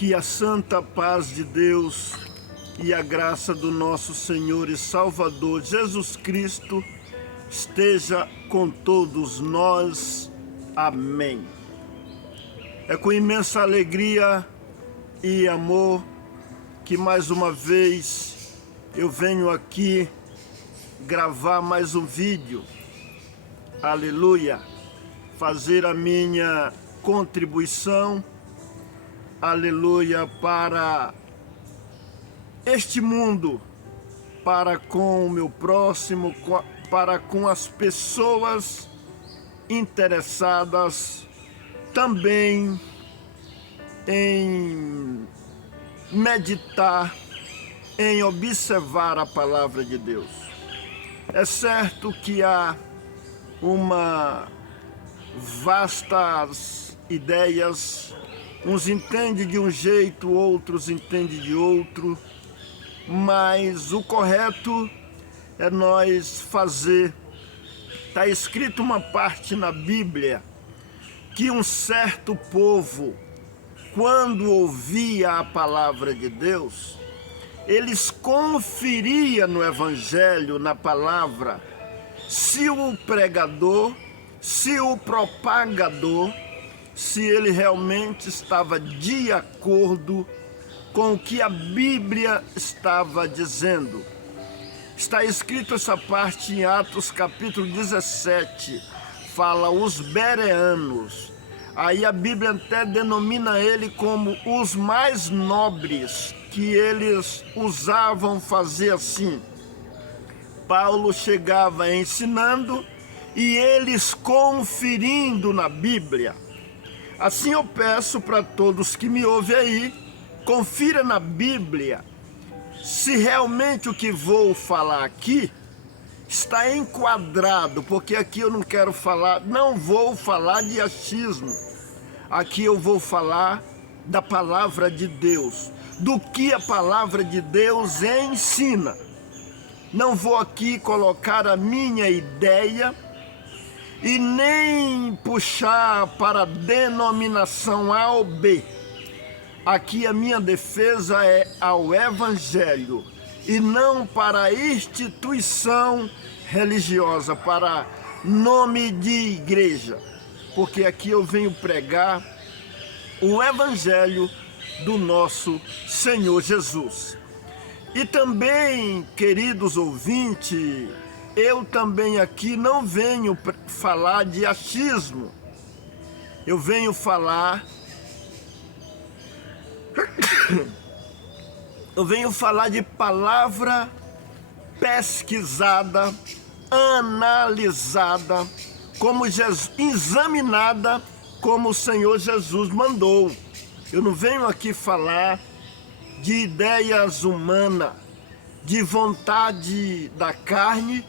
Que a santa paz de Deus e a graça do nosso Senhor e Salvador Jesus Cristo esteja com todos nós. Amém. É com imensa alegria e amor que mais uma vez eu venho aqui gravar mais um vídeo. Aleluia! Fazer a minha contribuição, aleluia, para este mundo, para com o meu próximo, para com as pessoas interessadas também em meditar, em observar a palavra de Deus. É certo que há vastas ideias, uns entendem de um jeito, outros entendem de outro, mas o correto é nós fazer. Está escrito uma parte na Bíblia que um certo povo, quando ouvia a palavra de Deus, eles conferiam no Evangelho, na palavra, se o pregador, se o propagador, se ele realmente estava de acordo com o que a Bíblia estava dizendo. Está escrito essa parte em Atos capítulo 17, fala os bereanos. Aí a Bíblia até denomina ele como os mais nobres, que eles usavam fazer assim. Paulo chegava ensinando e eles conferindo na Bíblia. Assim eu peço para todos que me ouvem aí, confira na Bíblia se realmente o que vou falar aqui está enquadrado, porque aqui eu não vou falar de achismo. Aqui eu vou falar da palavra de Deus, do que a palavra de Deus ensina. Não vou aqui colocar a minha ideia e nem puxar para a denominação A ou B. Aqui a minha defesa é ao Evangelho e não para a instituição religiosa, para nome de igreja, porque aqui eu venho pregar o Evangelho do nosso Senhor Jesus. E também, queridos ouvintes, eu também aqui não venho falar de achismo, eu venho falar de palavra pesquisada, analisada, como examinada, como o Senhor Jesus mandou. Eu não venho aqui falar de ideias humanas, de vontade da carne,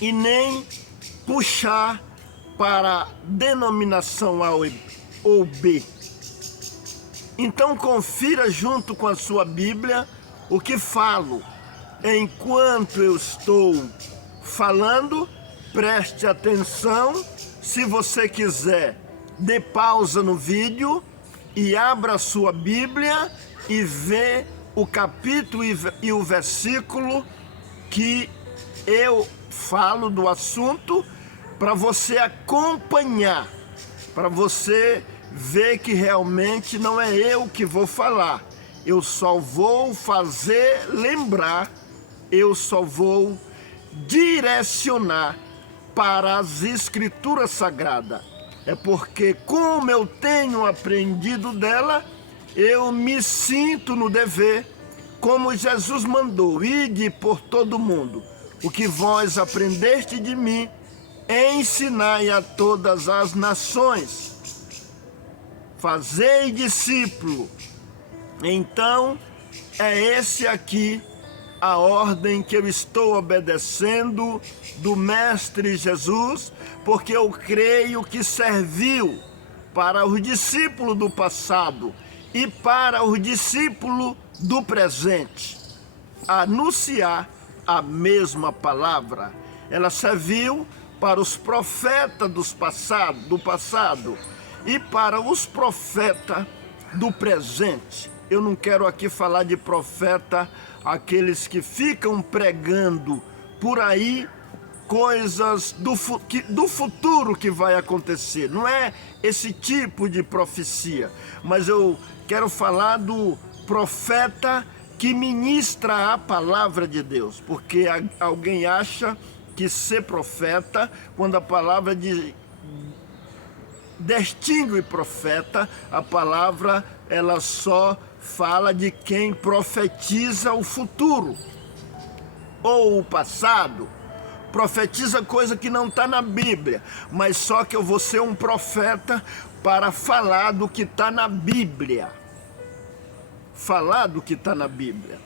e nem puxar para denominação A ou B. Então confira junto com a sua Bíblia o que falo. Enquanto eu estou falando, preste atenção. Se você quiser, dê pausa no vídeo e abra a sua Bíblia e vê o capítulo e o versículo que eu falo do assunto, para você acompanhar, para você ver que realmente não é eu que vou falar. Eu só vou fazer lembrar, eu só vou direcionar para as Escrituras Sagradas. É porque, como eu tenho aprendido dela, eu me sinto no dever, como Jesus mandou: ide por todo mundo. O que vós aprendeste de mim, ensinai a todas as nações. Fazei discípulo. Então, é esse aqui a ordem que eu estou obedecendo do Mestre Jesus, porque eu creio que serviu para os discípulos do passado e para os discípulos do presente anunciar a mesma palavra. Ela serviu para os profetas do passado e para os profetas do presente. Eu não quero aqui falar de profeta, aqueles que ficam pregando por aí coisas do futuro que vai acontecer. Não é esse tipo de profecia, mas eu quero falar do profeta que ministra a palavra de Deus, porque alguém acha que ser profeta, quando a palavra distingue profeta, a palavra ela só fala de quem profetiza o futuro ou o passado. Profetiza coisa que não está na Bíblia, mas só que eu vou ser um profeta para falar do que está na Bíblia. Falar do que está na Bíblia.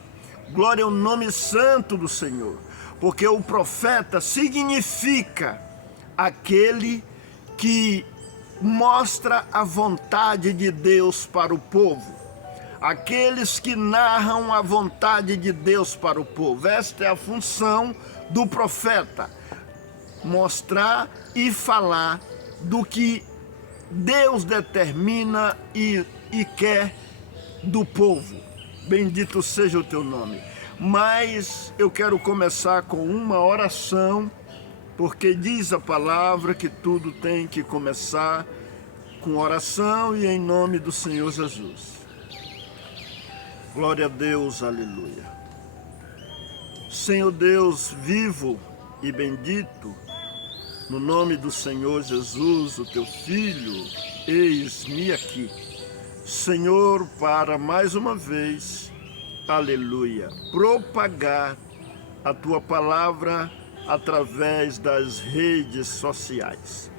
Glória ao nome santo do Senhor, porque o profeta significa aquele que mostra a vontade de Deus para o povo. Aqueles que narram a vontade de Deus para o povo. Esta é a função do profeta, mostrar e falar do que Deus determina e quer do povo. Bendito seja o teu nome. Mas eu quero começar com uma oração, porque diz a palavra que tudo tem que começar com oração e em nome do Senhor Jesus. Glória a Deus, aleluia. Senhor Deus vivo e bendito, no nome do Senhor Jesus, o teu Filho, eis-me aqui. Senhor, para mais uma vez, aleluia, propagar a tua palavra através das redes sociais.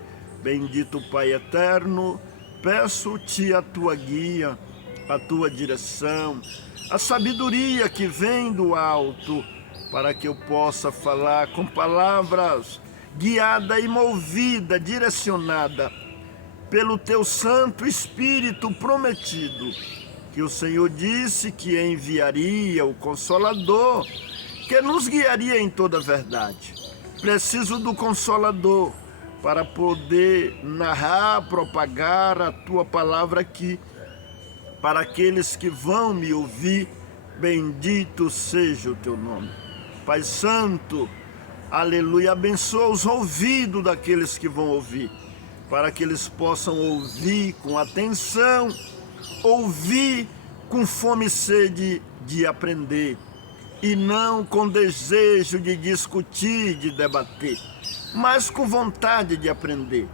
Bendito Pai eterno, peço-te a tua guia, a tua direção, a sabedoria que vem do alto, para que eu possa falar com palavras guiada e movida, direcionada pelo teu Santo Espírito prometido, que o Senhor disse que enviaria o Consolador, que nos guiaria em toda a verdade. Preciso do Consolador para poder narrar, propagar a tua palavra aqui, para aqueles que vão me ouvir. Bendito seja o teu nome. Pai Santo, aleluia, abençoa os ouvidos daqueles que vão ouvir, para que eles possam ouvir com atenção, ouvir com fome e sede de aprender, e não com desejo de discutir, de debater, mas com vontade de aprender.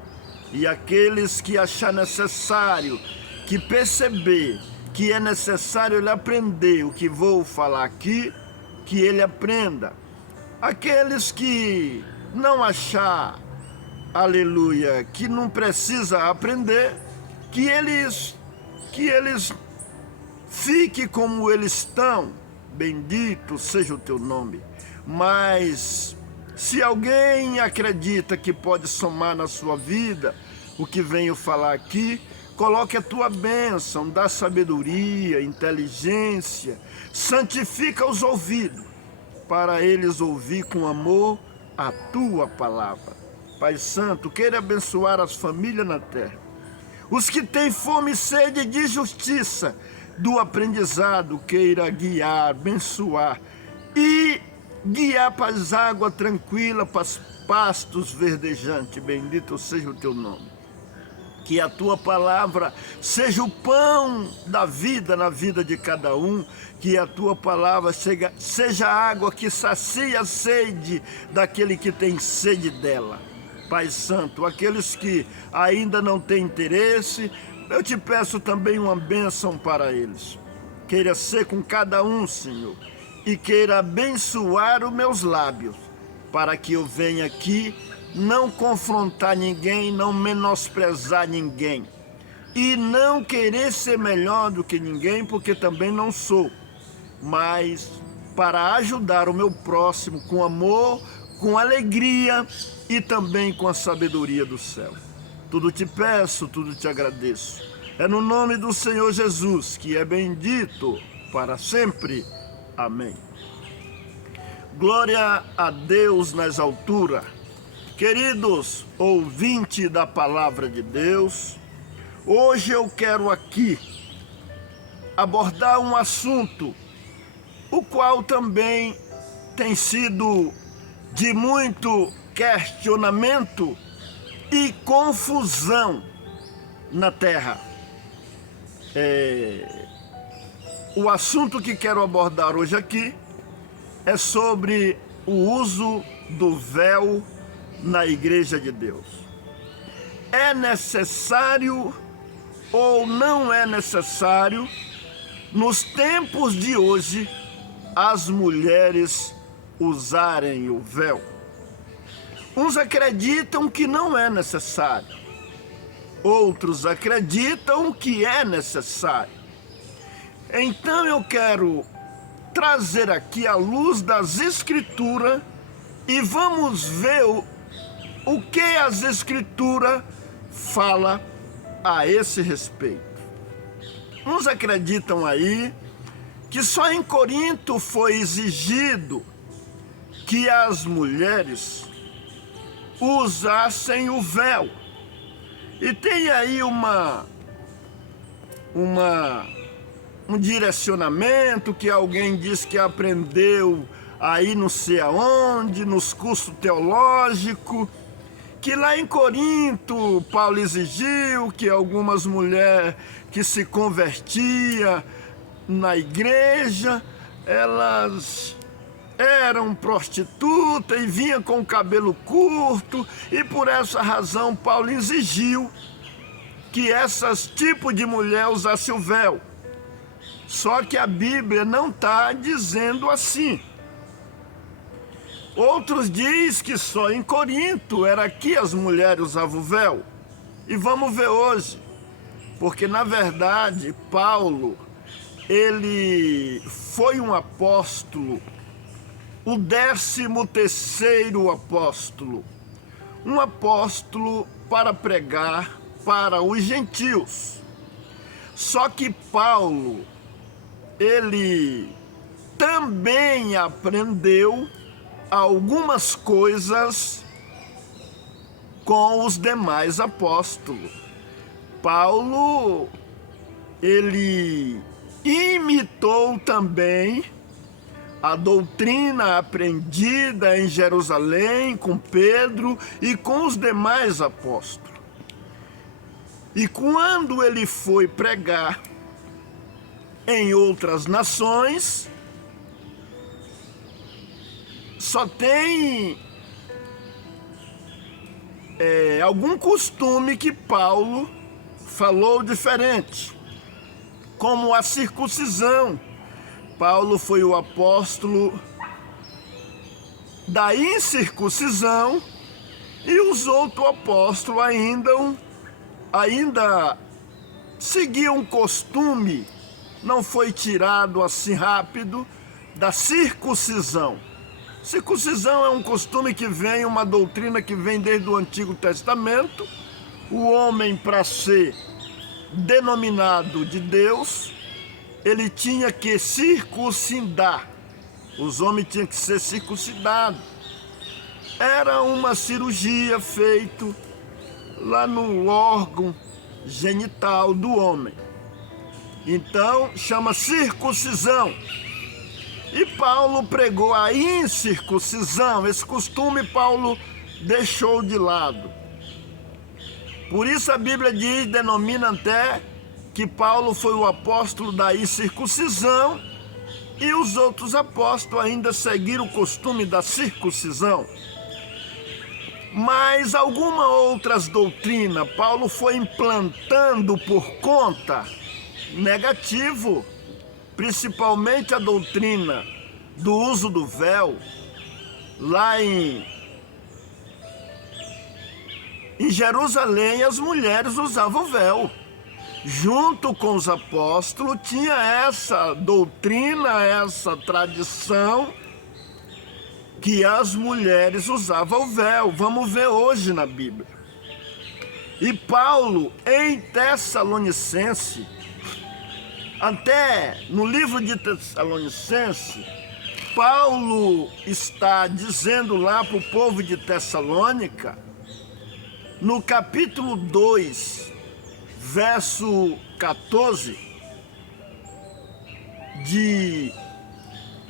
E aqueles que achar necessário, que perceber que é necessário ele aprender o que vou falar aqui, que ele aprenda. Aqueles que não achar, aleluia, que não precisa aprender, que eles fiquem como eles estão. Bendito seja o teu nome. Mas se alguém acredita que pode somar na sua vida o que venho falar aqui, coloque a tua bênção, dá sabedoria, inteligência, santifica os ouvidos, para eles ouvir com amor a tua palavra. Pai Santo, queira abençoar as famílias na terra, os que têm fome e sede de justiça, do aprendizado, queira guiar, abençoar e guiar para as águas tranquilas, para os pastos verdejantes. Bendito seja o teu nome. Que a tua palavra seja o pão da vida na vida de cada um, que a tua palavra seja a água que sacia a sede daquele que tem sede dela. Pai Santo, aqueles que ainda não têm interesse, eu te peço também uma bênção para eles. Queira ser com cada um, Senhor, e queira abençoar os meus lábios, para que eu venha aqui não confrontar ninguém, não menosprezar ninguém, e não querer ser melhor do que ninguém, porque também não sou, mas para ajudar o meu próximo com amor, com alegria e também com a sabedoria do céu. Tudo te peço, tudo te agradeço. É no nome do Senhor Jesus, que é bendito para sempre. Amém. Glória a Deus nas alturas. Queridos ouvintes da palavra de Deus, hoje eu quero aqui abordar um assunto, o qual também tem sido de muito questionamento e confusão na terra. O assunto que quero abordar hoje aqui é sobre o uso do véu na Igreja de Deus. É necessário ou não é necessário, nos tempos de hoje, as mulheres usarem o véu? Uns acreditam que não é necessário, outros acreditam que é necessário. Então eu quero trazer aqui a luz das Escrituras e vamos ver o que as Escrituras falam a esse respeito. Uns acreditam aí que só em Corinto foi exigido que as mulheres usassem o véu. E tem aí um direcionamento que alguém diz que aprendeu aí não sei aonde, nos cursos teológicos, que lá em Corinto Paulo exigiu que algumas mulheres que se convertiam na igreja, elas eram prostitutas e vinham com o cabelo curto, e por essa razão Paulo exigiu que esses tipos de mulher usassem o véu. Só que a Bíblia não está dizendo assim. Outros dizem que só em Corinto era que as mulheres usavam o véu. E vamos ver hoje, porque na verdade Paulo, ele foi um apóstolo, o 13º apóstolo, um apóstolo para pregar para os gentios. Só que Paulo, ele também aprendeu algumas coisas com os demais apóstolos. Paulo, ele imitou também a doutrina aprendida em Jerusalém com Pedro e com os demais apóstolos. E quando ele foi pregar em outras nações, só tem algum costume que Paulo falou diferente, como a circuncisão. Paulo foi o apóstolo da incircuncisão e os outros apóstolos ainda seguiam um costume, não foi tirado assim rápido, da circuncisão. Circuncisão é um costume que vem, uma doutrina que vem desde o Antigo Testamento. O homem, para ser denominado de Deus, ele tinha que circuncidar. Os homens tinham que ser circuncidados. Era uma cirurgia feita lá no órgão genital do homem. Então, chama circuncisão. E Paulo pregou a incircuncisão. Esse costume Paulo deixou de lado. Por isso a Bíblia denomina até que Paulo foi o apóstolo da incircuncisão e os outros apóstolos ainda seguiram o costume da circuncisão. Mas algumas outras doutrinas Paulo foi implantando por conta negativo, principalmente a doutrina do uso do véu. Lá em Jerusalém as mulheres usavam véu. Junto com os apóstolos tinha essa doutrina, essa tradição que as mulheres usavam o véu. Vamos ver hoje na Bíblia. E Paulo, em Tessalonicense, até no livro de Tessalonicense, Paulo está dizendo lá para o povo de Tessalônica, no capítulo 2, verso 14,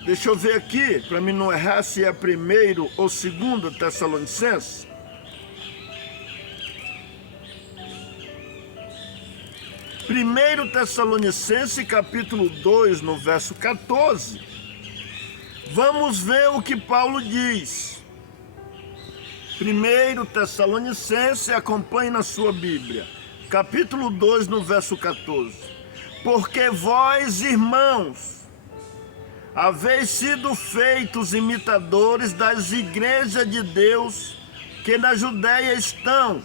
Deixa eu ver aqui, para mim não errar se é 1º ou 2 Tessalonicenses. 1 Tessalonicenses, capítulo 2, no verso 14. Vamos ver o que Paulo diz. 1 Tessalonicenses, acompanhe na sua Bíblia. Capítulo 2, no verso 14. Porque vós, irmãos, haveis sido feitos imitadores das igrejas de Deus que na Judéia estão,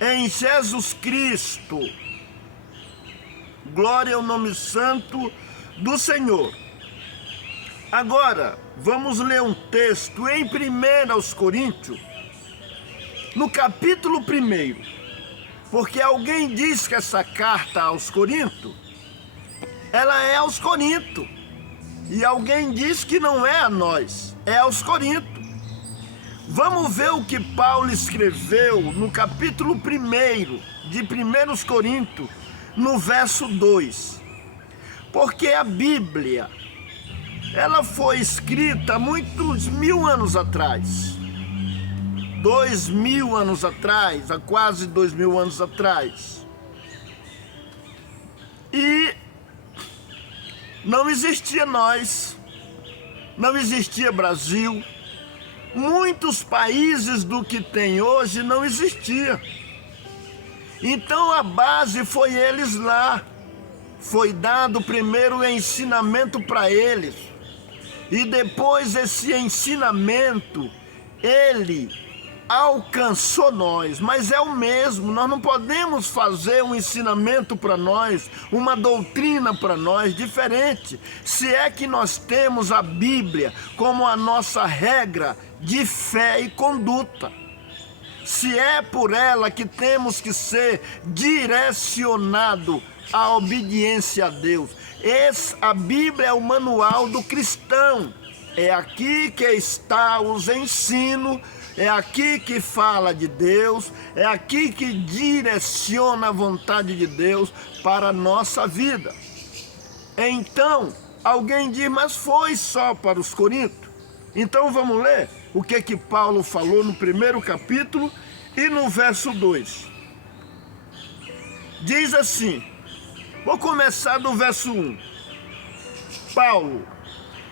em Jesus Cristo. Glória ao nome santo do Senhor. Agora, vamos ler um texto em 1 Coríntios, no capítulo 1. Porque alguém diz que essa carta aos Coríntios, ela é aos Coríntios. E alguém diz que não é a nós, é aos Coríntios. Vamos ver o que Paulo escreveu no capítulo 1 de 1 Coríntios, no verso 2. Porque a Bíblia, ela foi escrita há muitos 1000 anos atrás. 2000 anos atrás, há quase 2000 anos atrás. E não existia nós, não existia Brasil. Muitos países do que tem hoje não existia. Então a base foi eles lá. Foi dado primeiro o ensinamento para eles. E depois esse ensinamento, ele alcançou nós, mas é o mesmo. Nós não podemos fazer um ensinamento para nós, uma doutrina para nós diferente, se é que nós temos a Bíblia como a nossa regra de fé e conduta. Se é por ela que temos que ser direcionado à obediência a Deus. A Bíblia é o manual do cristão. É aqui que está os ensinos, é aqui que fala de Deus, é aqui que direciona a vontade de Deus para a nossa vida. Então, alguém diz, mas foi só para os Coríntios? Então vamos ler o que Paulo falou no 1º capítulo e no verso 2. Diz assim, vou começar do verso 1. Paulo,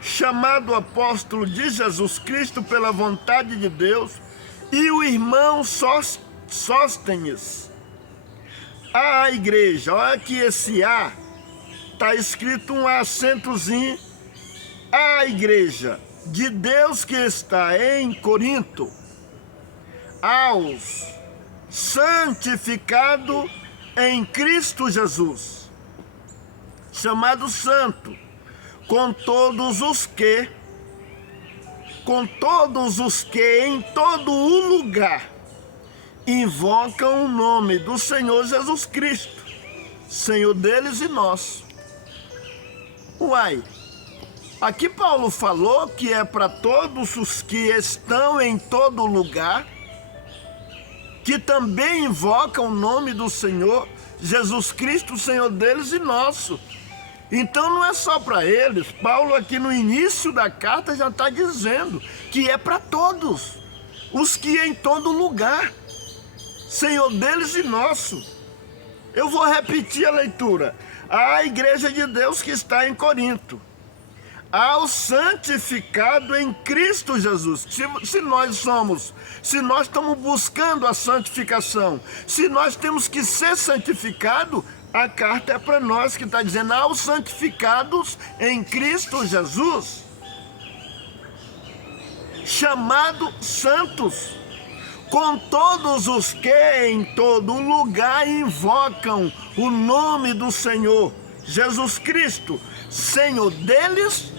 chamado apóstolo de Jesus Cristo pela vontade de Deus, e o irmão Sóstenes, a igreja. Olha que esse A está escrito um acentozinho. A igreja de Deus que está em Corinto, aos santificados em Cristo Jesus, chamado santo, com todos os que em todo o lugar invocam o nome do Senhor Jesus Cristo, Senhor deles e nosso. Uai, aqui Paulo falou que é para todos os que estão em todo lugar, que também invocam o nome do Senhor Jesus Cristo, Senhor deles e nosso. Então não é só para eles. Paulo aqui no início da carta já está dizendo que é para todos, os que em todo lugar, Senhor deles e nosso. Eu vou repetir a leitura. A igreja de Deus que está em Corinto, ao santificado em Cristo Jesus. Se nós estamos buscando a santificação, se nós temos que ser santificados, a carta é para nós, que está dizendo aos santificados em Cristo Jesus, chamados santos, com todos os que em todo lugar invocam o nome do Senhor Jesus Cristo, Senhor deles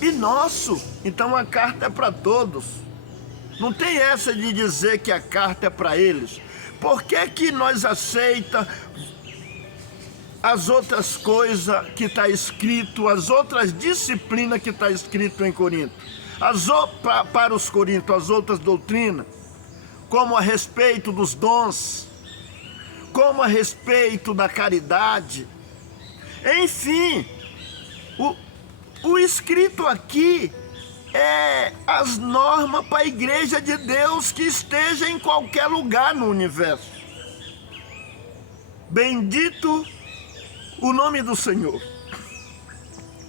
e nosso. Então a carta é para todos. Não tem essa de dizer que a carta é para eles. Por que nós aceitamos as outras coisas que está escrito, as outras disciplinas que está escrito em Corinto? Para os Coríntios, as outras doutrinas, como a respeito dos dons, como a respeito da caridade, enfim, O escrito aqui é as normas para a igreja de Deus que esteja em qualquer lugar no universo. Bendito o nome do Senhor.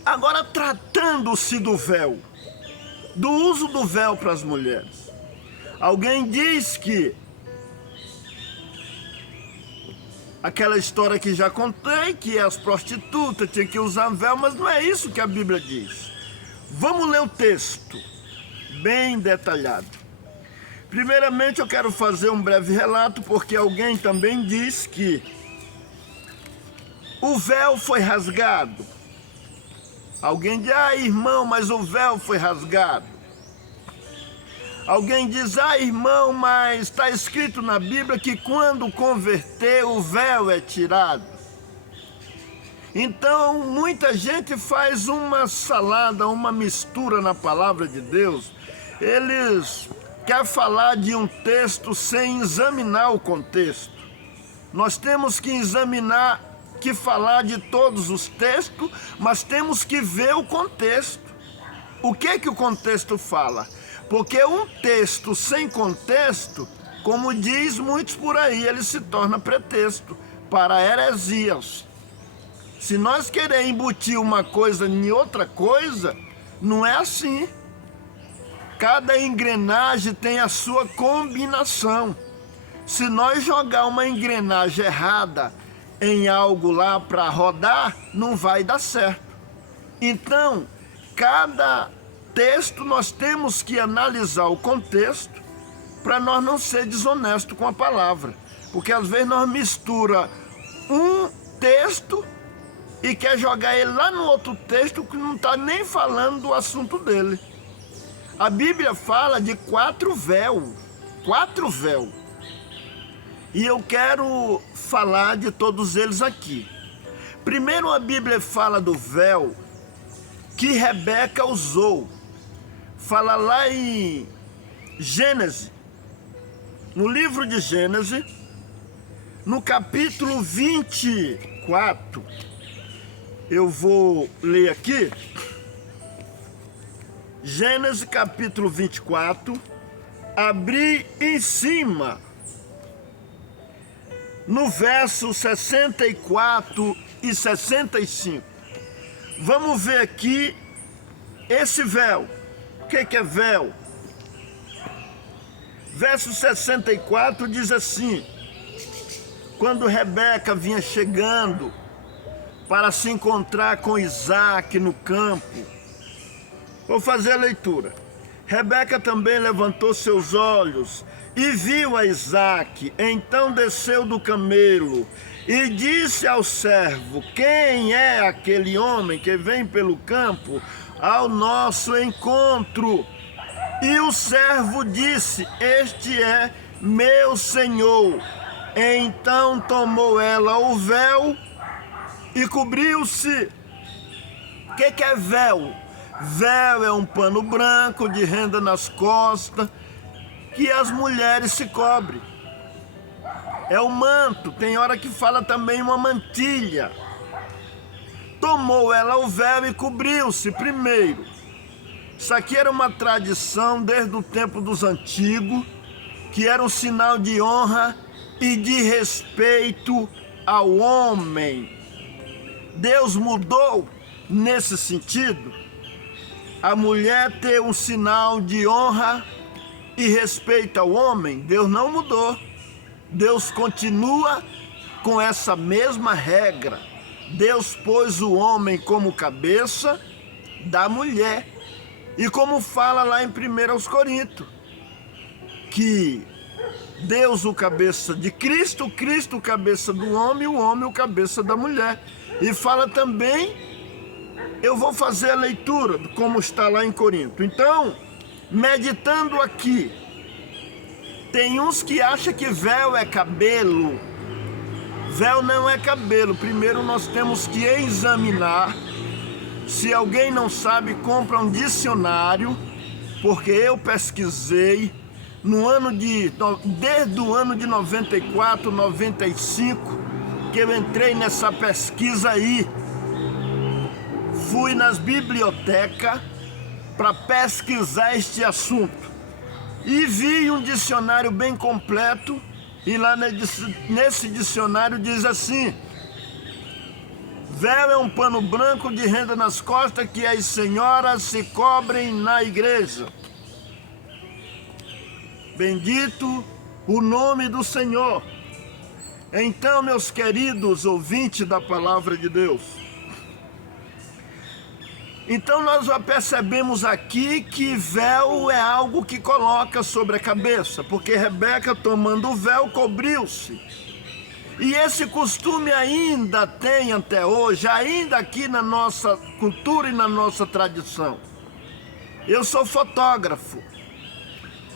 Agora, tratando-se do véu, do uso do véu para as mulheres. Alguém diz que aquela história que já contei, que as prostitutas tinham que usar véu, mas não é isso que a Bíblia diz. Vamos ler o texto, bem detalhado. Primeiramente eu quero fazer um breve relato, porque alguém também diz que o véu foi rasgado. Alguém diz, irmão, mas o véu foi rasgado. Alguém diz, irmão, mas está escrito na Bíblia que quando converter o véu é tirado. Então, muita gente faz uma salada, uma mistura na palavra de Deus. Eles querem falar de um texto sem examinar o contexto. Nós temos que examinar, que falar de todos os textos, mas temos que ver o contexto. O que o contexto fala? Porque um texto sem contexto, como diz muitos por aí, ele se torna pretexto para heresias. Se nós queremos embutir uma coisa em outra coisa, não é assim. Cada engrenagem tem a sua combinação. Se nós jogar uma engrenagem errada em algo lá para rodar, não vai dar certo. Então, cada texto nós temos que analisar o contexto para nós não ser desonesto com a palavra. Porque às vezes nós mistura um texto e quer jogar ele lá no outro texto que não está nem falando do assunto dele. A Bíblia fala de 4 véus. 4 véus. E eu quero falar de todos eles aqui. Primeiro a Bíblia fala do véu que Rebeca usou. Fala lá em Gênesis, no livro de Gênesis, no capítulo 24. Eu vou ler aqui. Gênesis capítulo 24. Abri em cima, no verso 64 e 65. Vamos ver aqui esse véu. O que é véu? Verso 64 diz assim: quando Rebeca vinha chegando para se encontrar com Isaac no campo. Vou fazer a leitura. Rebeca também levantou seus olhos e viu a Isaac. Então desceu do camelo e disse ao servo: quem é aquele homem que vem pelo campo ao nosso encontro? E o servo disse: este é meu senhor. Então tomou ela o véu e cobriu-se. O que é véu? Véu é um pano branco de renda nas costas que as mulheres se cobrem. É o manto, tem hora que fala também uma mantilha. Tomou ela o véu e cobriu-se primeiro. Isso aqui era uma tradição desde o tempo dos antigos, que era um sinal de honra e de respeito ao homem. Deus mudou nesse sentido. A mulher ter um sinal de honra e respeito ao homem, Deus não mudou. Deus continua com essa mesma regra. Deus pôs o homem como cabeça da mulher. E como fala lá em 1 Coríntios, que Deus o cabeça de Cristo, Cristo o cabeça do homem, o homem o cabeça da mulher. E fala também, eu vou fazer a leitura como está lá em Corinto. Então, meditando aqui, tem uns que acham que véu é cabelo. Véu não é cabelo. Primeiro nós temos que examinar. Se alguém não sabe, compra um dicionário, porque eu pesquisei desde o ano de 94, 95, que eu entrei nessa pesquisa aí. fui nas bibliotecas para pesquisar este assunto e vi um dicionário bem completo, e lá nesse dicionário diz assim: véu é um pano branco de renda nas costas que as senhoras se cobrem na igreja. Bendito o nome do Senhor. Então, meus queridos ouvintes da palavra de Deus, então nós já percebemos aqui que véu é algo que coloca sobre a cabeça, porque Rebeca, tomando o véu, cobriu-se. E esse costume ainda tem até hoje, ainda aqui na nossa cultura e na nossa tradição. Eu sou fotógrafo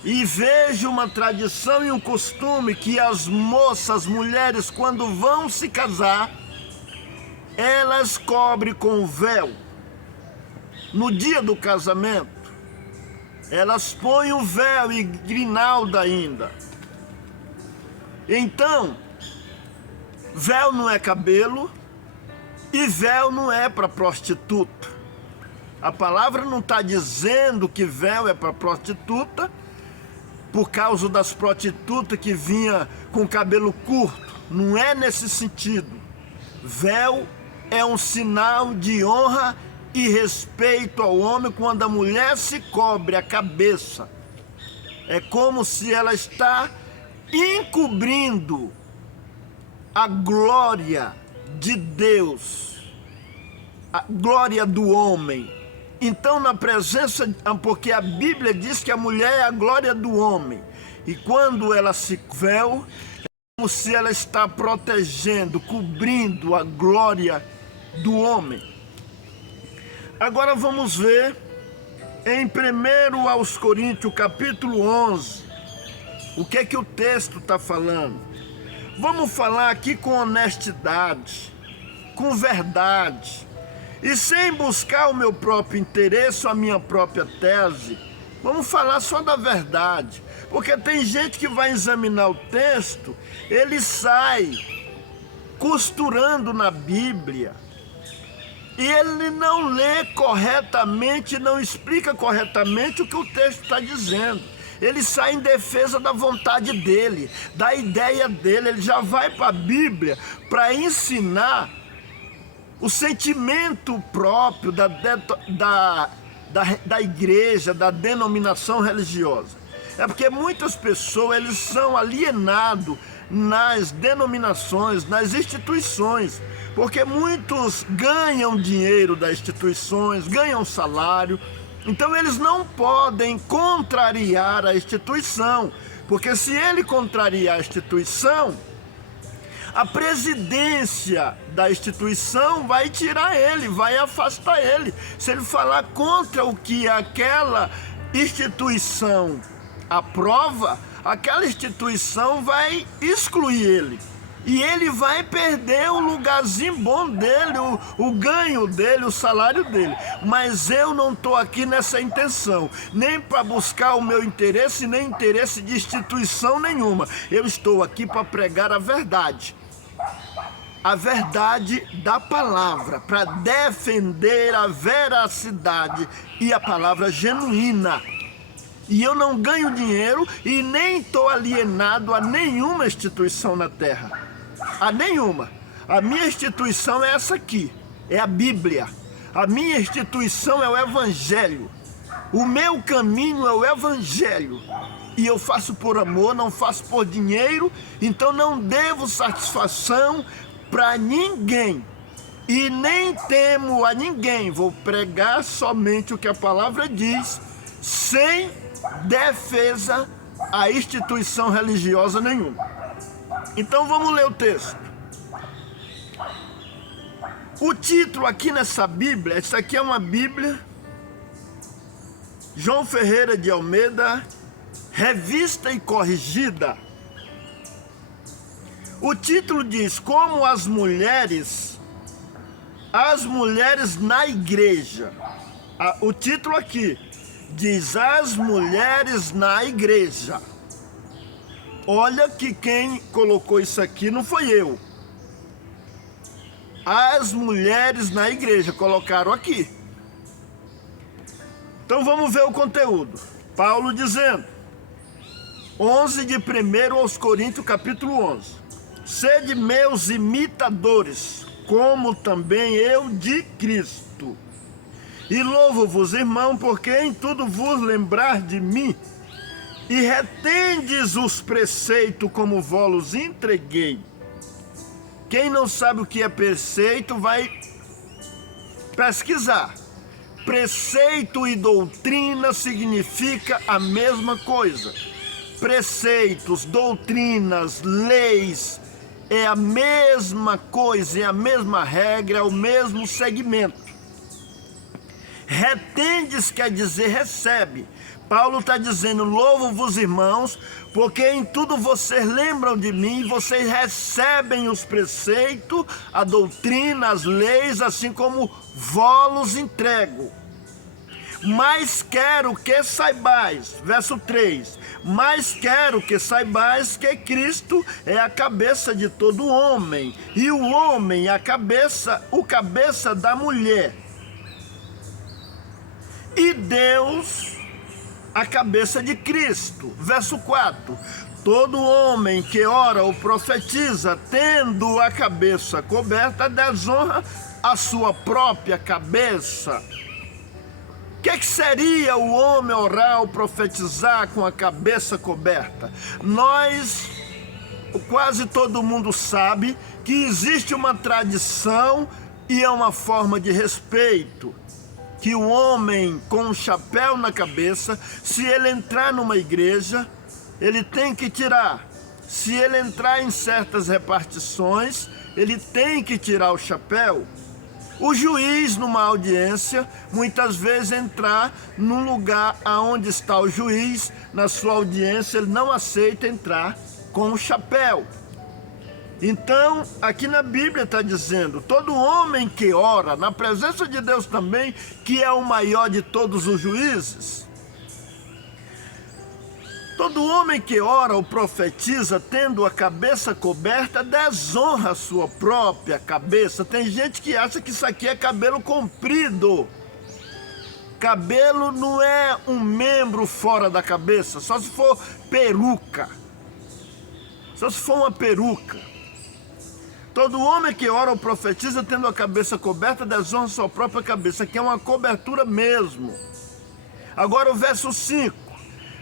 e vejo uma tradição e um costume que as moças, mulheres, quando vão se casar, elas cobrem com véu. No dia do casamento, elas põem o véu e grinalda ainda. Então, véu não é cabelo e véu não é para prostituta. A palavra não está dizendo que véu é para prostituta, por causa das prostitutas que vinha com cabelo curto. Não é nesse sentido. Véu é um sinal de honra e respeito ao homem quando a mulher se cobre a cabeça. É como se ela está encobrindo a glória de Deus, a glória do homem. Então, na presença, porque a Bíblia diz que a mulher é a glória do homem, e quando ela se véu, é como se ela está protegendo, cobrindo a glória do homem. Agora vamos ver em 1 aos Coríntios, capítulo 11, o que é que o texto está falando. Vamos falar aqui com honestidade, com verdade, e sem buscar o meu próprio interesse, a minha própria tese. Vamos falar só da verdade, porque tem gente que vai examinar o texto, ele sai costurando na Bíblia, e ele não lê corretamente, não explica corretamente o que o texto está dizendo. Ele sai em defesa da vontade dele, da ideia dele. Ele já vai para a Bíblia para ensinar o sentimento próprio da igreja, da denominação religiosa. É porque muitas pessoas, eles são alienados nas denominações, nas instituições, porque muitos ganham dinheiro das instituições, ganham salário, então eles não podem contrariar a instituição, porque se ele contrariar a instituição, a presidência da instituição vai tirar ele, vai afastar ele. Se ele falar contra o que aquela instituição aprova, aquela instituição vai excluir ele. E ele vai perder o lugarzinho bom dele, o ganho dele, o salário dele. Mas eu não estou aqui nessa intenção, nem para buscar o meu interesse, nem interesse de instituição nenhuma. Eu estou aqui para pregar a verdade da palavra, para defender a veracidade e a palavra genuína. E eu não ganho dinheiro e nem estou alienado a nenhuma instituição na terra. A nenhuma. A minha instituição é essa aqui, é a Bíblia. A minha instituição é o Evangelho. O meu caminho é o Evangelho. E eu faço por amor, não faço por dinheiro, então não devo satisfação para ninguém. E nem temo a ninguém. Vou pregar somente o que a palavra diz, sem defesa a instituição religiosa nenhuma. Então vamos ler o texto. O título aqui nessa Bíblia, essa aqui é uma Bíblia, João Ferreira de Almeida, revista e corrigida. O título diz: como as mulheres na igreja. O título aqui diz: as mulheres na igreja. Olha que quem colocou isso aqui não foi eu. as mulheres na igreja, colocaram aqui. Então vamos ver o conteúdo. Paulo dizendo, 11 de 1 aos Coríntios, capítulo 11. Sede meus imitadores, como também eu de Cristo. E louvo-vos, irmão, porque em tudo vos lembrar de mim, e retendes os preceitos como vos entreguei. Quem não sabe o que é preceito vai pesquisar. Preceito e doutrina significa a mesma coisa. Preceitos, doutrinas, leis, é a mesma coisa, é a mesma regra, é o mesmo segmento. Retendes quer dizer recebe. Paulo está dizendo, louvo-vos, irmãos, porque em tudo vocês lembram de mim, vocês recebem os preceitos, a doutrina, as leis, assim como vos entrego. Mas quero que saibais, verso 3, mas quero que saibais que Cristo é a cabeça de todo homem, e o homem a cabeça, o cabeça da mulher, e Deus a cabeça de Cristo. Verso 4, todo homem que ora ou profetiza, tendo a cabeça coberta, desonra a sua própria cabeça. O que seria o homem orar ou profetizar com a cabeça coberta? Nós, quase todo mundo sabe que existe uma tradição e é uma forma de respeito, que o homem com um chapéu na cabeça, se ele entrar numa igreja, ele tem que tirar. Se ele entrar em certas repartições, ele tem que tirar o chapéu. O juiz, numa audiência, muitas vezes entrar num lugar onde está o juiz, na sua audiência, ele não aceita entrar com o chapéu. Então, aqui na Bíblia está dizendo, todo homem que ora, na presença de Deus também, que é o maior de todos os juízes, todo homem que ora ou profetiza, tendo a cabeça coberta, desonra a sua própria cabeça. Tem gente que acha que isso aqui é cabelo comprido. Cabelo não é um membro fora da cabeça, só se for peruca. Só se for uma peruca. Todo homem que ora ou profetiza, tendo a cabeça coberta, desonra sua própria cabeça, que é uma cobertura mesmo. Agora o verso 5.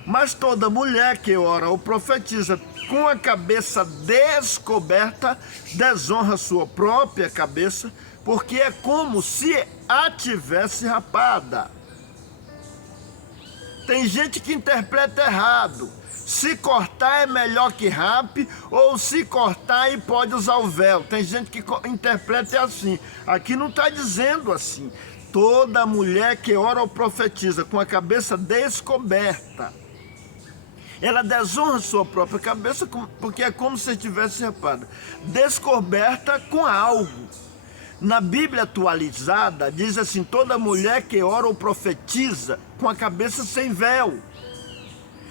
Mas toda mulher que ora ou profetiza com a cabeça descoberta, desonra sua própria cabeça, porque é como se a tivesse rapada. Tem gente que interpreta errado. Se cortar é melhor que rape, ou se cortar e pode usar o véu. Tem gente que interpreta assim. Aqui não está dizendo assim. Toda mulher que ora ou profetiza com a cabeça descoberta, ela desonra sua própria cabeça, porque é como se estivesse rapada. Descoberta com algo. Na Bíblia atualizada, diz assim, toda mulher que ora ou profetiza com a cabeça sem véu.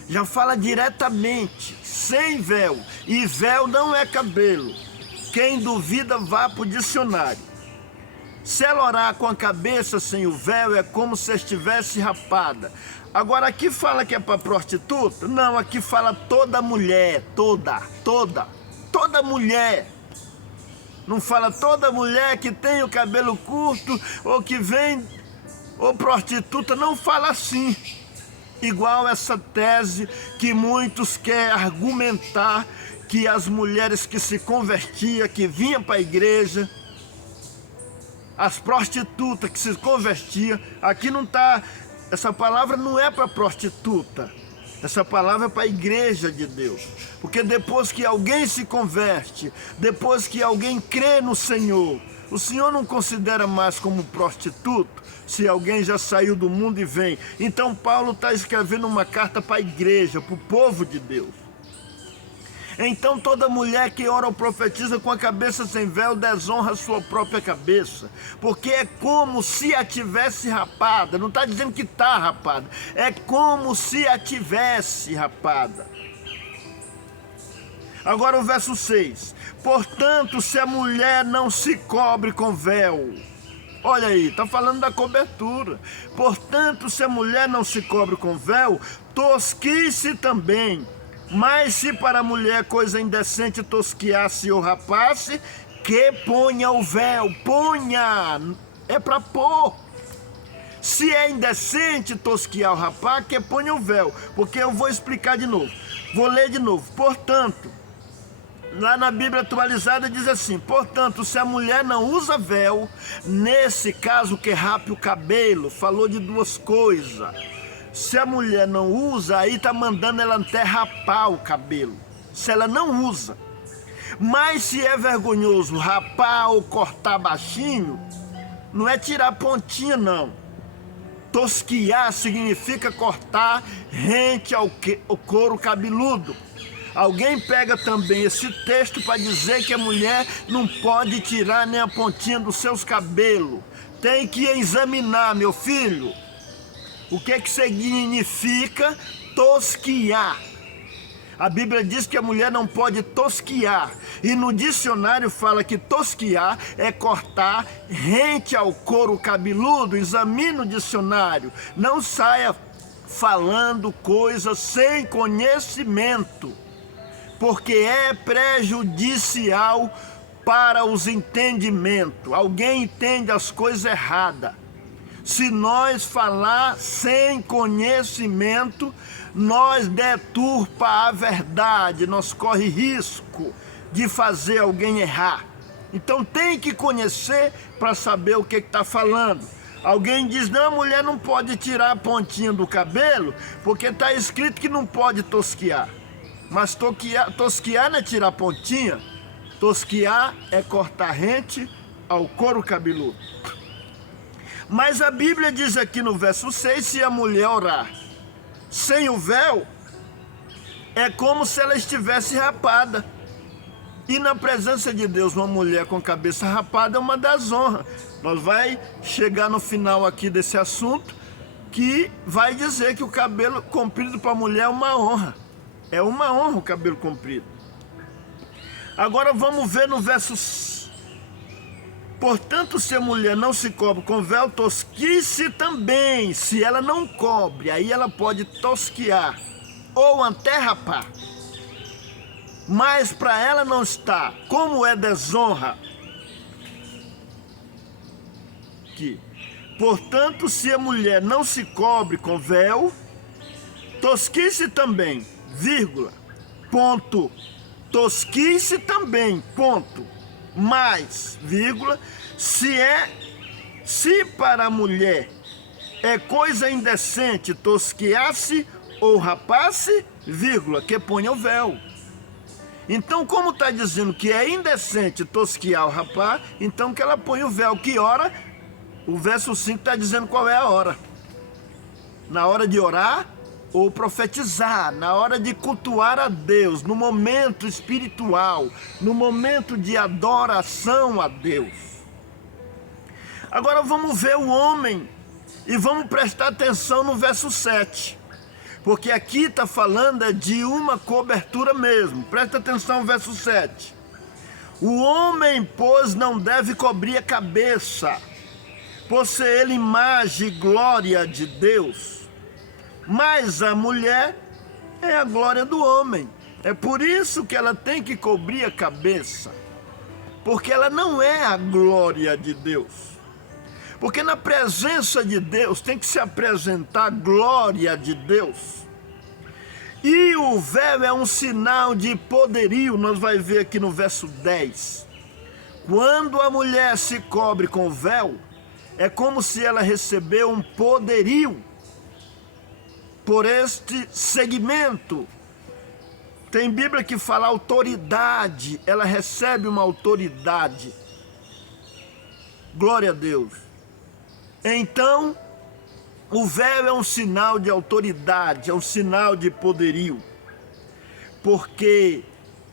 Já fala diretamente, sem véu. E véu não é cabelo. Quem duvida, vá para o dicionário. Se ela orar com a cabeça sem o véu, é como se estivesse rapada. Agora aqui fala que é para prostituta? Não, aqui fala toda mulher, toda mulher. Não fala toda mulher que tem o cabelo curto, ou que vem, ou prostituta, não fala assim. Igual essa tese que muitos querem argumentar, que as mulheres que se convertiam, que vinham para a igreja, as prostitutas que se convertiam, aqui não está, essa palavra não é para prostituta, essa palavra é para a igreja de Deus. Porque depois que alguém se converte, depois que alguém crê no Senhor, o Senhor não considera mais como prostituto, se alguém já saiu do mundo e vem. Então Paulo está escrevendo uma carta para a igreja, para o povo de Deus. Então toda mulher que ora ou profetiza com a cabeça sem véu, desonra a sua própria cabeça, porque é como se a tivesse rapada. Não está dizendo que está rapada, é como se a tivesse rapada. Agora o verso 6. Portanto, se a mulher não se cobre com véu. Olha aí, está falando da cobertura. Portanto, se a mulher não se cobre com véu, tosquice também. Mas se para a mulher coisa indecente tosquiasse ou rapasse, que ponha o véu. Ponha! É para pôr. Se é indecente tosquiar ou rapar, que ponha o véu. Porque eu vou explicar de novo. Vou ler de novo. Portanto, lá na Bíblia atualizada diz assim: portanto, se a mulher não usa véu, nesse caso que rape o cabelo, falou de duas coisas. Se a mulher não usa, aí tá mandando ela até rapar o cabelo. Se ela não usa. Mas se é vergonhoso rapar ou cortar baixinho, não é tirar pontinha não. Tosquiar significa cortar rente ao couro cabeludo. Alguém pega também esse texto para dizer que a mulher não pode tirar nem a pontinha dos seus cabelos. Tem que examinar, meu filho. O que significa tosquiar? A Bíblia diz que a mulher não pode tosquiar. E no dicionário fala que tosquiar é cortar rente ao couro cabeludo. Examine o dicionário. Não saia falando coisas sem conhecimento, porque é prejudicial para os entendimentos. Alguém entende as coisas erradas. Se nós falar sem conhecimento, nós deturpa a verdade, nós corre risco de fazer alguém errar. Então tem que conhecer para saber o que está falando. Alguém diz, não, a mulher não pode tirar a pontinha do cabelo, porque está escrito que não pode tosquiar. Mas tosquiar não é tirar a pontinha, tosquiar é cortar rente ao couro cabeludo. Mas a Bíblia diz aqui no verso 6, se a mulher orar sem o véu, é como se ela estivesse rapada. E na presença de Deus, uma mulher com cabeça rapada é uma das honras. Nós vai chegar no final aqui desse assunto, que vai dizer que o cabelo comprido para a mulher é uma honra. É uma honra o cabelo comprido. Agora vamos ver no verso. Portanto, se a mulher não se cobre com véu, tosquice também. Se ela não cobre, aí ela pode tosquiar ou até rapar. Mas para ela não está, como é desonra. Aqui. Portanto, se a mulher não se cobre com véu, tosquice também, vírgula, ponto. Tosquice também, ponto. Mas, vírgula, se para a mulher é coisa indecente tosquiar-se ou rapar-se, vírgula, que ponha o véu. Então, como está dizendo que é indecente tosquiar ou rapar, então que ela põe o véu. Que hora? O verso 5 está dizendo qual é a hora. Na hora de orar ou profetizar, na hora de cultuar a Deus, no momento espiritual, no momento de adoração a Deus. Agora vamos ver o homem e vamos prestar atenção no verso 7. Porque aqui está falando de uma cobertura mesmo. Presta atenção no verso 7. O homem, pois, não deve cobrir a cabeça, por ser ele imagem e glória de Deus. Mas a mulher é a glória do homem. É por isso que ela tem que cobrir a cabeça. Porque ela não é a glória de Deus. Porque na presença de Deus tem que se apresentar a glória de Deus. E o véu é um sinal de poderio. Nós vamos ver aqui no verso 10. Quando a mulher se cobre com véu, é como se ela recebeu um poderio. Por este segmento, tem Bíblia que fala autoridade, ela recebe uma autoridade. Glória a Deus. Então, o véu é um sinal de autoridade, é um sinal de poderio. Porque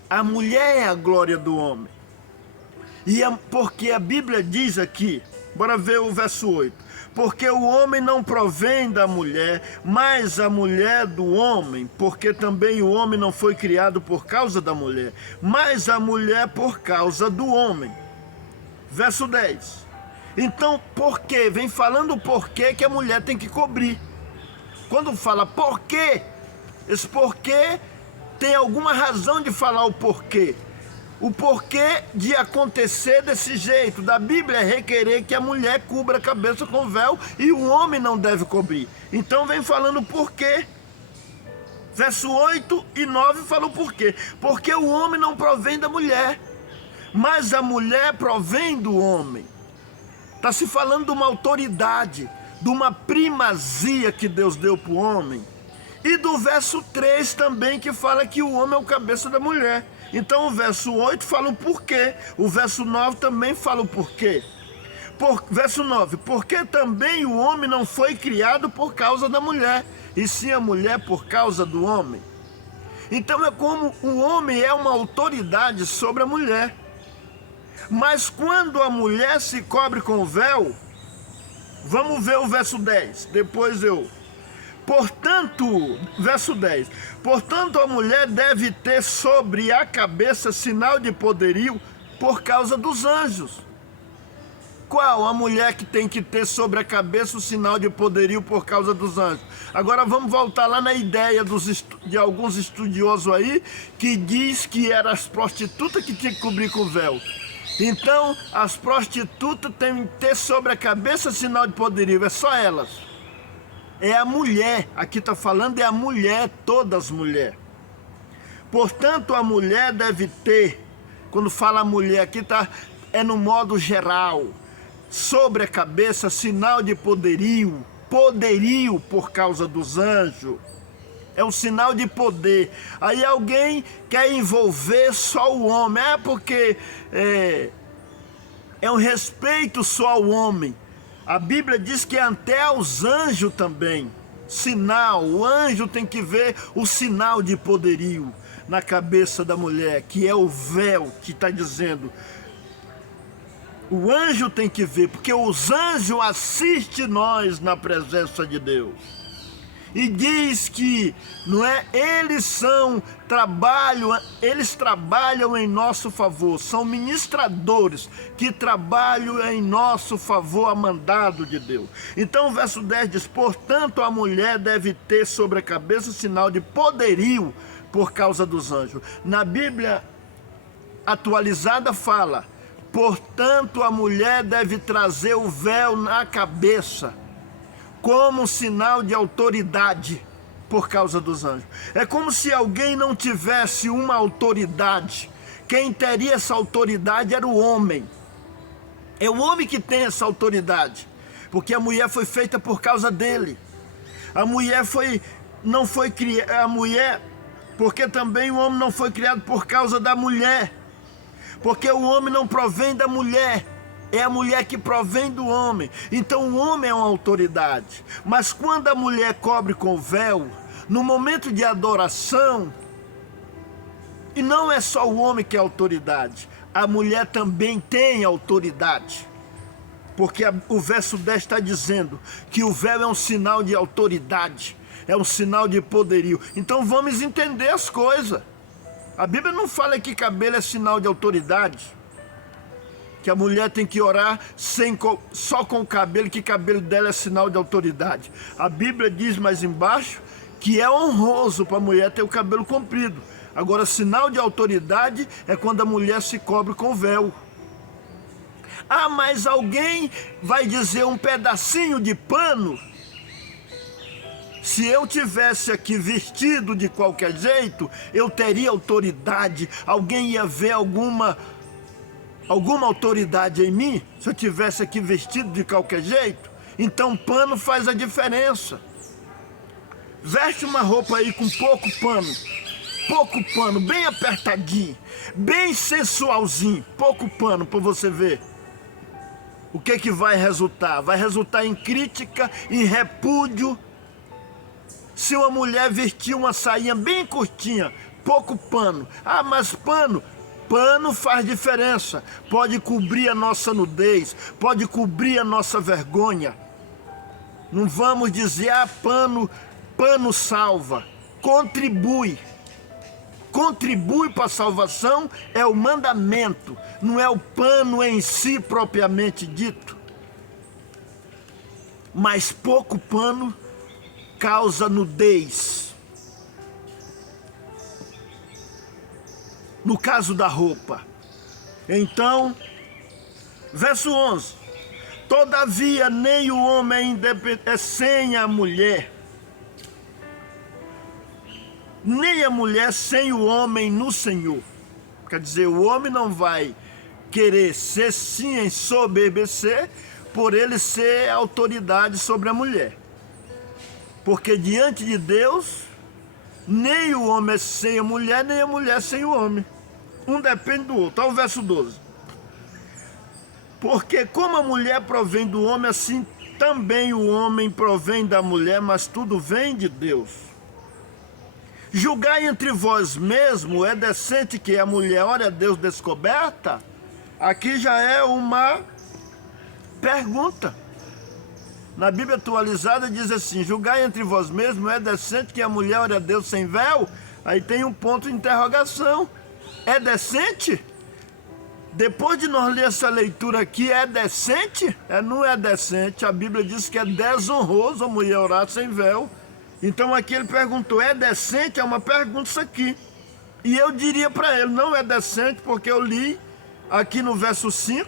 a mulher é a glória do homem. Porque a Bíblia diz aqui, bora ver o verso 8. porque o homem não provém da mulher, mas a mulher do homem, porque também o homem não foi criado por causa da mulher, mas a mulher por causa do homem. Verso 10. Então, por quê? Vem falando o porquê que a mulher tem que cobrir. Quando fala porquê, esse porquê tem alguma razão de falar o porquê. O porquê de acontecer desse jeito, da Bíblia requerer que a mulher cubra a cabeça com véu e o homem não deve cobrir. Então vem falando o porquê. Verso 8 e 9 fala o porquê. Porque o homem não provém da mulher, mas a mulher provém do homem. Está se falando de uma autoridade, de uma primazia que Deus deu para o homem. E do verso 3 também, que fala que o homem é o cabeça da mulher. Então o verso 8 fala o porquê. O verso 9 também fala o porquê. Verso 9, porque também o homem não foi criado por causa da mulher, e sim a mulher por causa do homem. Então é como o homem é uma autoridade sobre a mulher. Mas quando a mulher se cobre com o véu, vamos ver o verso 10, depois Portanto, verso 10, portanto a mulher deve ter sobre a cabeça sinal de poderio por causa dos anjos. Qual a mulher que tem que ter sobre a cabeça o sinal de poderio por causa dos anjos? Agora vamos voltar lá na ideia de alguns estudiosos aí, que diz que eram as prostitutas que tinham que cobrir com o véu. Então, as prostitutas têm que ter sobre a cabeça sinal de poderio, é só elas. É a mulher, aqui está falando é a mulher, todas as mulheres. Portanto, a mulher deve ter, quando fala mulher aqui, é no modo geral, sobre a cabeça sinal de poderio, poderio por causa dos anjos. É um sinal de poder. Aí alguém quer envolver só o homem. Porque é um respeito só ao homem. A Bíblia diz que até aos anjos também. Sinal. O anjo tem que ver o sinal de poderio na cabeça da mulher, que é o véu que está dizendo. O anjo tem que ver, porque os anjos assistem nós na presença de Deus. E diz que, não é, eles trabalham em nosso favor, são ministradores que trabalham em nosso favor a mandado de Deus. Então o verso 10 diz, portanto a mulher deve ter sobre a cabeça sinal de poderio por causa dos anjos. Na Bíblia atualizada fala, portanto a mulher deve trazer o véu na cabeça, como um sinal de autoridade por causa dos anjos. É como se alguém não tivesse uma autoridade. Quem teria essa autoridade era o homem. É o homem que tem essa autoridade, porque a mulher foi feita por causa dele. A mulher não foi criada, porque também o homem não foi criado por causa da mulher. Porque o homem não provém da mulher. É a mulher que provém do homem. Então o homem é uma autoridade. Mas quando a mulher cobre com véu, no momento de adoração, e não é só o homem que é autoridade, a mulher também tem autoridade. Porque o verso 10 está dizendo que o véu é um sinal de autoridade, é um sinal de poderio. Então vamos entender as coisas. A Bíblia não fala que cabelo é sinal de autoridade, que a mulher tem que orar só com o cabelo, que cabelo dela é sinal de autoridade. A Bíblia diz mais embaixo que é honroso para a mulher ter o cabelo comprido. Agora, sinal de autoridade é quando a mulher se cobre com véu. Ah, mas alguém vai dizer um pedacinho de pano? Se eu tivesse aqui vestido de qualquer jeito, eu teria autoridade. Alguém ia ver alguma autoridade em mim, se eu tivesse aqui vestido de qualquer jeito? Então pano faz a diferença. Veste uma roupa aí com pouco pano, bem apertadinho, bem sensualzinho, pouco pano para você ver. O que vai resultar? Vai resultar em crítica, em repúdio. Se uma mulher vestir uma sainha bem curtinha, pouco pano, ah, mas pano faz diferença, pode cobrir a nossa nudez, pode cobrir a nossa vergonha. Não vamos dizer, pano salva. Contribui. Contribui para a salvação é o mandamento, não é o pano em si propriamente dito. Mas pouco pano causa nudez. No caso da roupa. Então, verso 11. Todavia, nem o homem é sem a mulher, nem a mulher sem o homem no Senhor. Quer dizer, o homem não vai querer ser sim ensoberbecer por ele ser autoridade sobre a mulher. Porque diante de Deus, nem o homem é sem a mulher, nem a mulher sem o homem. Um depende do outro. Olha o verso 12. Porque como a mulher provém do homem, assim também o homem provém da mulher, mas tudo vem de Deus. Julgai entre vós mesmo, é decente que a mulher ore a Deus descoberta? Aqui já é uma pergunta. Na Bíblia atualizada diz assim, julgai entre vós mesmos, é decente que a mulher ore a Deus sem véu? Aí tem um ponto de interrogação. É decente? Depois de nós ler essa leitura aqui, é decente? Não é decente. A Bíblia diz que é desonroso a mulher orar sem véu. Então aqui ele perguntou, é decente? É uma pergunta isso aqui. E eu diria para ele, não é decente, porque eu li aqui no verso 5,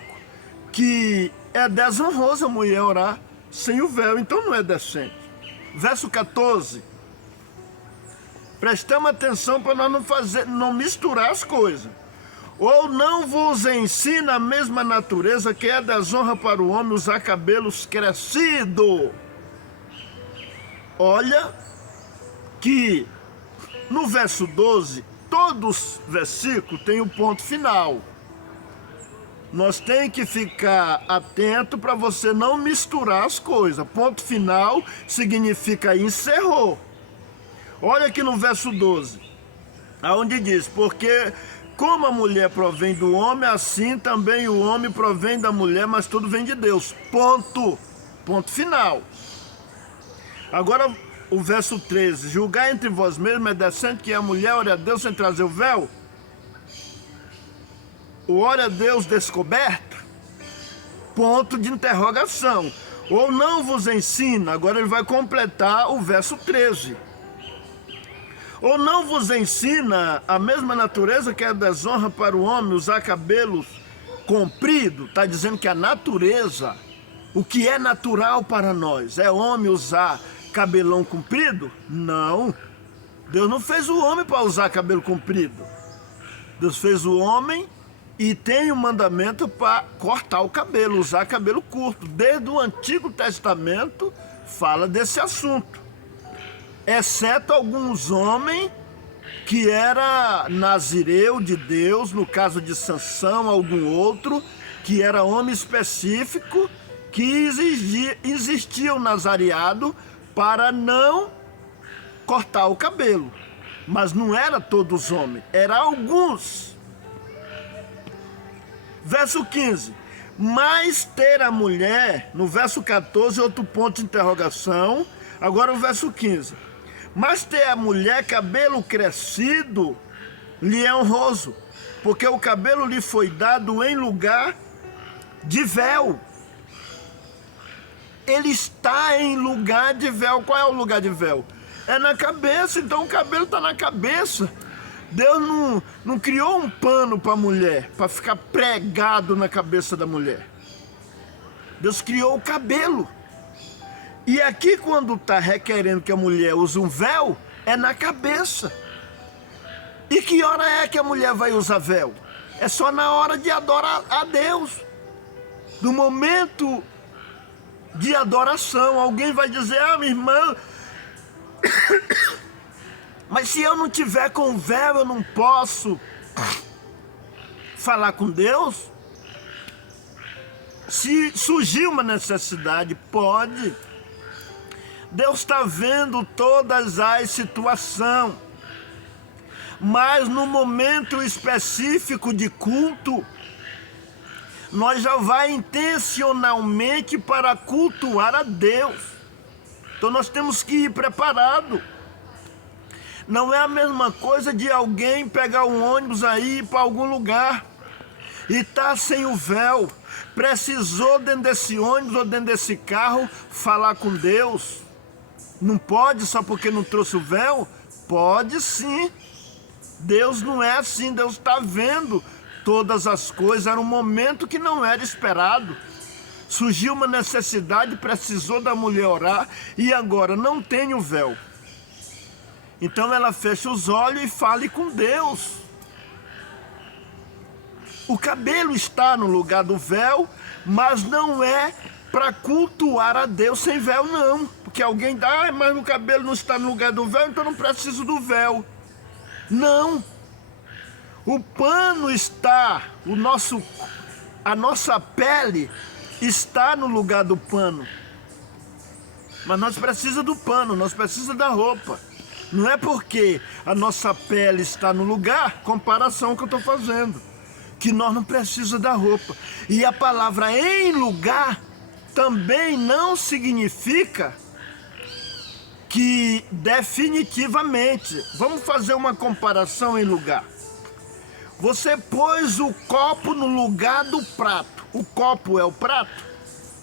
que é desonroso a mulher orar sem o véu, então não é decente. Verso 14. Prestamos atenção para nós não misturar as coisas. Ou não vos ensina a mesma natureza que é desonra para o homem usar cabelos crescidos? Olha que no verso 12, todos os versículos têm o ponto final. Nós temos que ficar atento para você não misturar as coisas. Ponto final significa encerrou. Olha aqui no verso 12, aonde diz, porque como a mulher provém do homem, assim também o homem provém da mulher, mas tudo vem de Deus. Ponto. Ponto final. Agora o verso 13. Julgai entre vós mesmos, é decente que a mulher ore a Deus sem trazer o véu? O ore a Deus descoberto? Ponto de interrogação. Ou não vos ensina? Agora ele vai completar o verso 13. Ou não vos ensina a mesma natureza que é desonra para o homem usar cabelos compridos? Está dizendo que a natureza, o que é natural para nós, é homem usar cabelão comprido? Não. Deus não fez o homem para usar cabelo comprido. Deus fez o homem e tem um mandamento para cortar o cabelo, usar cabelo curto. Desde o Antigo Testamento fala desse assunto. Exceto alguns homens que era nazireu de Deus, no caso de Sansão, algum outro, que era homem específico, que existia o nazareado para não cortar o cabelo. Mas não era todos os homens, era alguns. Verso 15. Mas ter a mulher, no verso 14, outro ponto de interrogação. Agora o verso 15. Mas ter a mulher cabelo crescido lhe é honroso, porque o cabelo lhe foi dado em lugar de véu. Ele está em lugar de véu. Qual é o lugar de véu? É na cabeça, então o cabelo está na cabeça. Deus não criou um pano para a mulher, para ficar pregado na cabeça da mulher. Deus criou o cabelo. E aqui quando está requerendo que a mulher use um véu, é na cabeça. E que hora é que a mulher vai usar véu? É só na hora de adorar a Deus. No momento de adoração, alguém vai dizer, minha irmã, mas se eu não tiver com véu, eu não posso falar com Deus? Se surgir uma necessidade, pode. Deus está vendo todas as situações, mas no momento específico de culto, nós já vai intencionalmente para cultuar a Deus. Então nós temos que ir preparado. Não é a mesma coisa de alguém pegar um ônibus aí e ir para algum lugar e tá sem o véu. Precisou dentro desse ônibus ou dentro desse carro falar com Deus. Não pode só porque não trouxe o véu? Pode sim. Deus não é assim, Deus está vendo todas as coisas. Era um momento que não era esperado. Surgiu uma necessidade, precisou da mulher orar e agora não tem o véu. Então ela fecha os olhos e fale com Deus. O cabelo está no lugar do véu, mas não é para cultuar a Deus sem véu, não. Porque alguém dá, mas o cabelo não está no lugar do véu, então não preciso do véu. Não. O pano está, a nossa pele está no lugar do pano. Mas nós precisamos do pano, nós precisamos da roupa. Não é porque a nossa pele está no lugar, comparação que eu estou fazendo, que nós não precisamos da roupa. E a palavra em lugar também não significa que definitivamente. Vamos fazer uma comparação em lugar. Você pôs o copo no lugar do prato. O copo é o prato?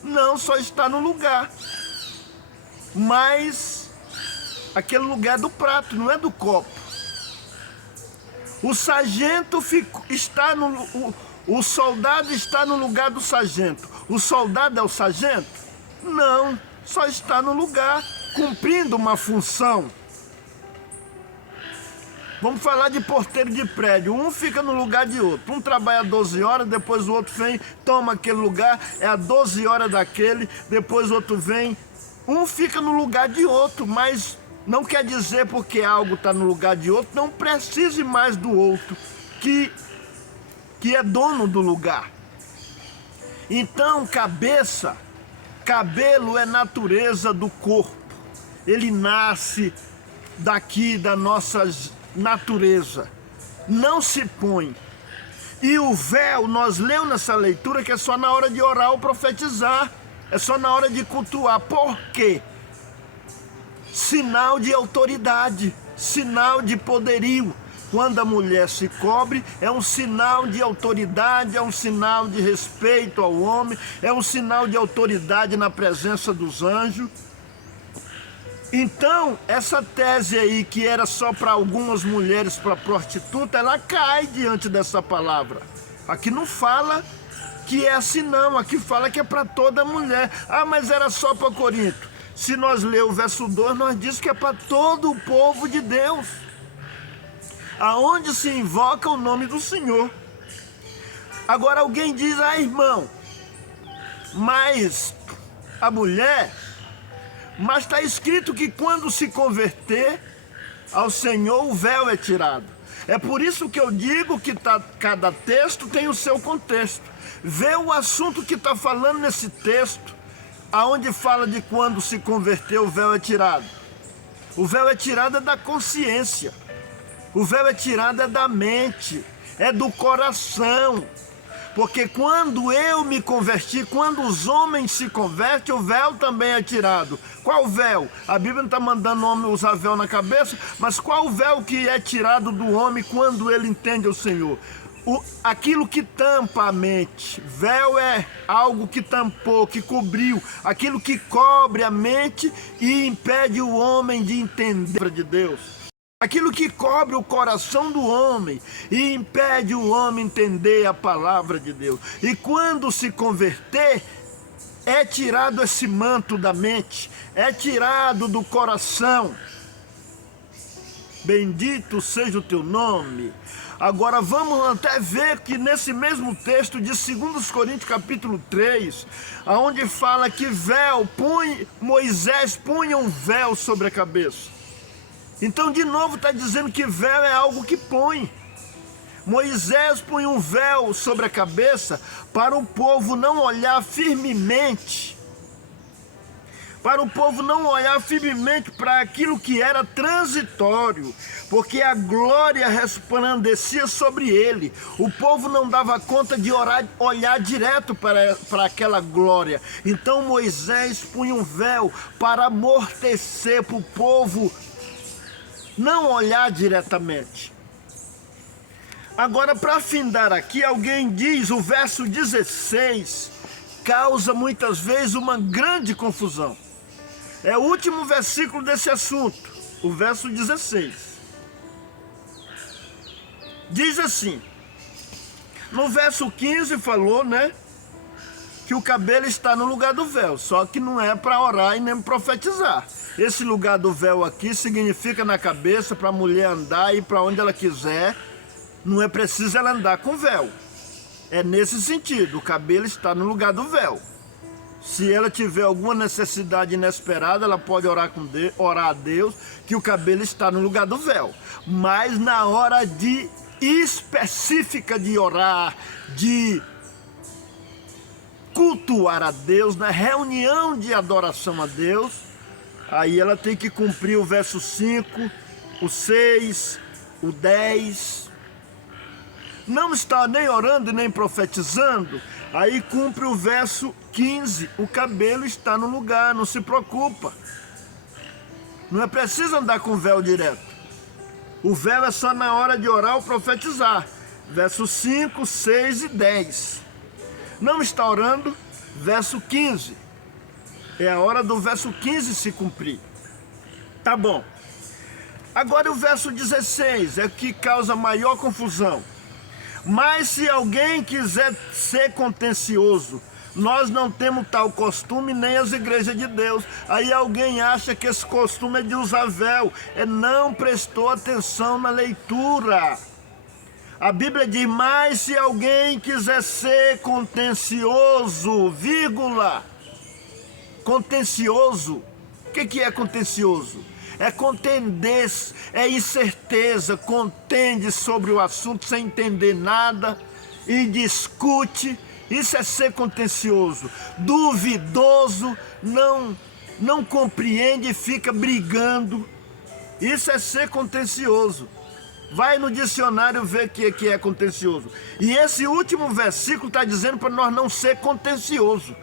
Não, só está no lugar. Mas aquele lugar é do prato, não é do copo. O sargento está no... O soldado está no lugar do sargento. O soldado é o sargento? Não, só está no lugar, cumprindo uma função. Vamos falar de porteiro de prédio. Um fica no lugar de outro. Um trabalha 12 horas, depois o outro vem, toma aquele lugar, é a 12 horas daquele, depois o outro vem. Um fica no lugar de outro, mas não quer dizer porque algo está no lugar de outro, não precise mais do outro, que é dono do lugar. Então, cabelo é natureza do corpo. Ele nasce daqui da nossa natureza. Não se põe. E o véu, nós lemos nessa leitura que é só na hora de orar ou profetizar. É só na hora de cultuar. Por quê? Sinal de autoridade, sinal de poderio. Quando a mulher se cobre, é um sinal de autoridade, é um sinal de respeito ao homem, é um sinal de autoridade na presença dos anjos. Então, essa tese aí, que era só para algumas mulheres, para prostituta, ela cai diante dessa palavra. Aqui não fala que é assim não, aqui fala que é para toda mulher. Ah, mas era só para Corinto. Se nós ler o verso 2, nós diz que é para todo o povo de Deus, aonde se invoca o nome do Senhor. Agora alguém diz, irmão, mas a mulher, mas está escrito que quando se converter ao Senhor, o véu é tirado. É por isso que eu digo que cada texto tem o seu contexto. Vê o assunto que está falando nesse texto, aonde fala de quando se converter, o véu é tirado. O véu é tirado da consciência. O véu é tirado da mente, é do coração. Porque quando eu me converti, quando os homens se convertem, o véu também é tirado. Qual véu? A Bíblia não está mandando o homem usar véu na cabeça, mas qual o véu que é tirado do homem quando ele entende o Senhor? Aquilo que tampa a mente. Véu é algo que tampou, que cobriu. Aquilo que cobre a mente e impede o homem de entender a de Deus. Aquilo que cobre o coração do homem e impede o homem entender a palavra de Deus. E quando se converter, é tirado esse manto da mente, é tirado do coração. Bendito seja o teu nome. Agora vamos até ver que nesse mesmo texto de 2 Coríntios capítulo 3, onde fala que Moisés punha um véu sobre a cabeça. Então, de novo, está dizendo que véu é algo que põe. Moisés põe um véu sobre a cabeça para o povo não olhar firmemente para o povo não olhar firmemente para aquilo que era transitório, porque a glória resplandecia sobre ele. O povo não dava conta de olhar direto para aquela glória. Então Moisés punha um véu para amortecer, para o povo não olhar diretamente. Agora, para findar aqui, alguém diz, o verso 16 causa muitas vezes uma grande confusão. É o último versículo desse assunto, o verso 16. Diz assim, no verso 15 falou, né, que o cabelo está no lugar do véu, só que não é para orar e nem profetizar. Esse lugar do véu aqui significa na cabeça para a mulher andar e ir para onde ela quiser, não é preciso ela andar com véu. É nesse sentido, o cabelo está no lugar do véu. Se ela tiver alguma necessidade inesperada, ela pode orar a Deus, que o cabelo está no lugar do véu. Mas na hora específica de orar, de cultuar a Deus, na reunião de adoração a Deus, aí ela tem que cumprir o verso 5, o 6, o 10. Não está nem orando nem profetizando, aí cumpre o verso 15, o cabelo está no lugar, não se preocupa. Não é preciso andar com véu direto. O véu é só na hora de orar ou profetizar. Versos 5, 6 e 10. Não está orando, verso 15. É a hora do verso 15 se cumprir. Tá bom. Agora o verso 16 é o que causa maior confusão. Mas se alguém quiser ser contencioso, nós não temos tal costume, nem as igrejas de Deus. Aí alguém acha que esse costume é de usar véu. Não prestou atenção na leitura. A Bíblia diz, mas se alguém quiser ser contencioso, vírgula, contencioso. O que é contencioso? É contender, é incerteza, contende sobre o assunto sem entender nada e discute. Isso é ser contencioso. Duvidoso, não compreende e fica brigando. Isso é ser contencioso. Vai no dicionário ver o que é contencioso. E esse último versículo está dizendo para nós não ser contencioso.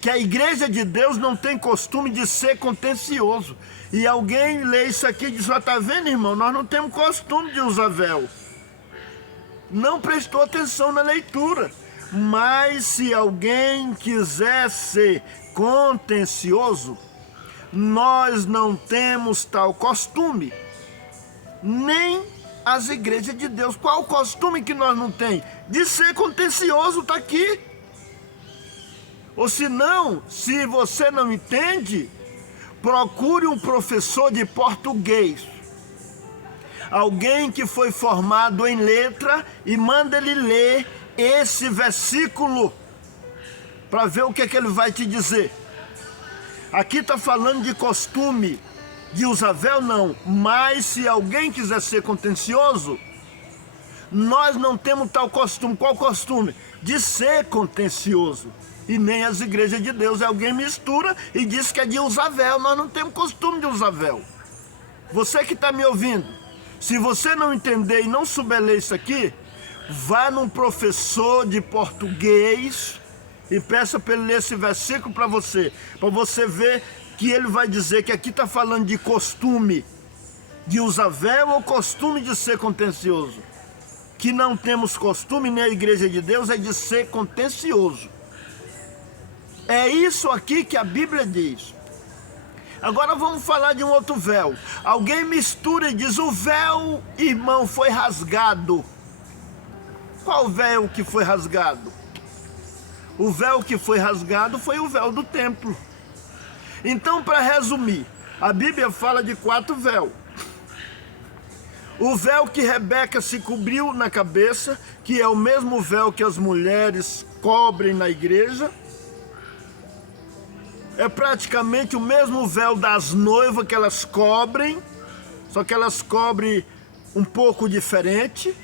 Que a igreja de Deus não tem costume de ser contencioso. E alguém lê isso aqui e diz, está vendo, irmão, nós não temos costume de usar véu. Não prestou atenção na leitura. Mas se alguém quiser ser contencioso, nós não temos tal costume. Nem as igrejas de Deus. Qual o costume que nós não temos? De ser contencioso, está aqui. Ou se não, se você não entende, procure um professor de português. Alguém que foi formado em letra e manda ele ler esse versículo para ver o que ele vai te dizer. Aqui está falando de costume, de usar véu não, mas se alguém quiser ser contencioso, nós não temos tal costume. Qual costume? De ser contencioso. E nem as igrejas de Deus. Alguém mistura e diz que é de usar véu. Nós não temos costume de usar véu. Você que está me ouvindo, se você não entender e não souber ler isso aqui, vá num professor de português e peça para ele ler esse versículo para você ver que ele vai dizer que aqui está falando de costume de usar véu ou costume de ser contencioso. Que não temos costume, nem a igreja de Deus, é de ser contencioso. É isso aqui que a Bíblia diz. Agora vamos falar de um outro véu. Alguém mistura e diz, o véu, irmão, foi rasgado. Qual véu que foi rasgado? O véu que foi rasgado foi o véu do templo. Então, para resumir, a Bíblia fala de 4 véus. O véu que Rebeca se cobriu na cabeça, que é o mesmo véu que as mulheres cobrem na igreja. É praticamente o mesmo véu das noivas que elas cobrem, só que elas cobrem um pouco diferente.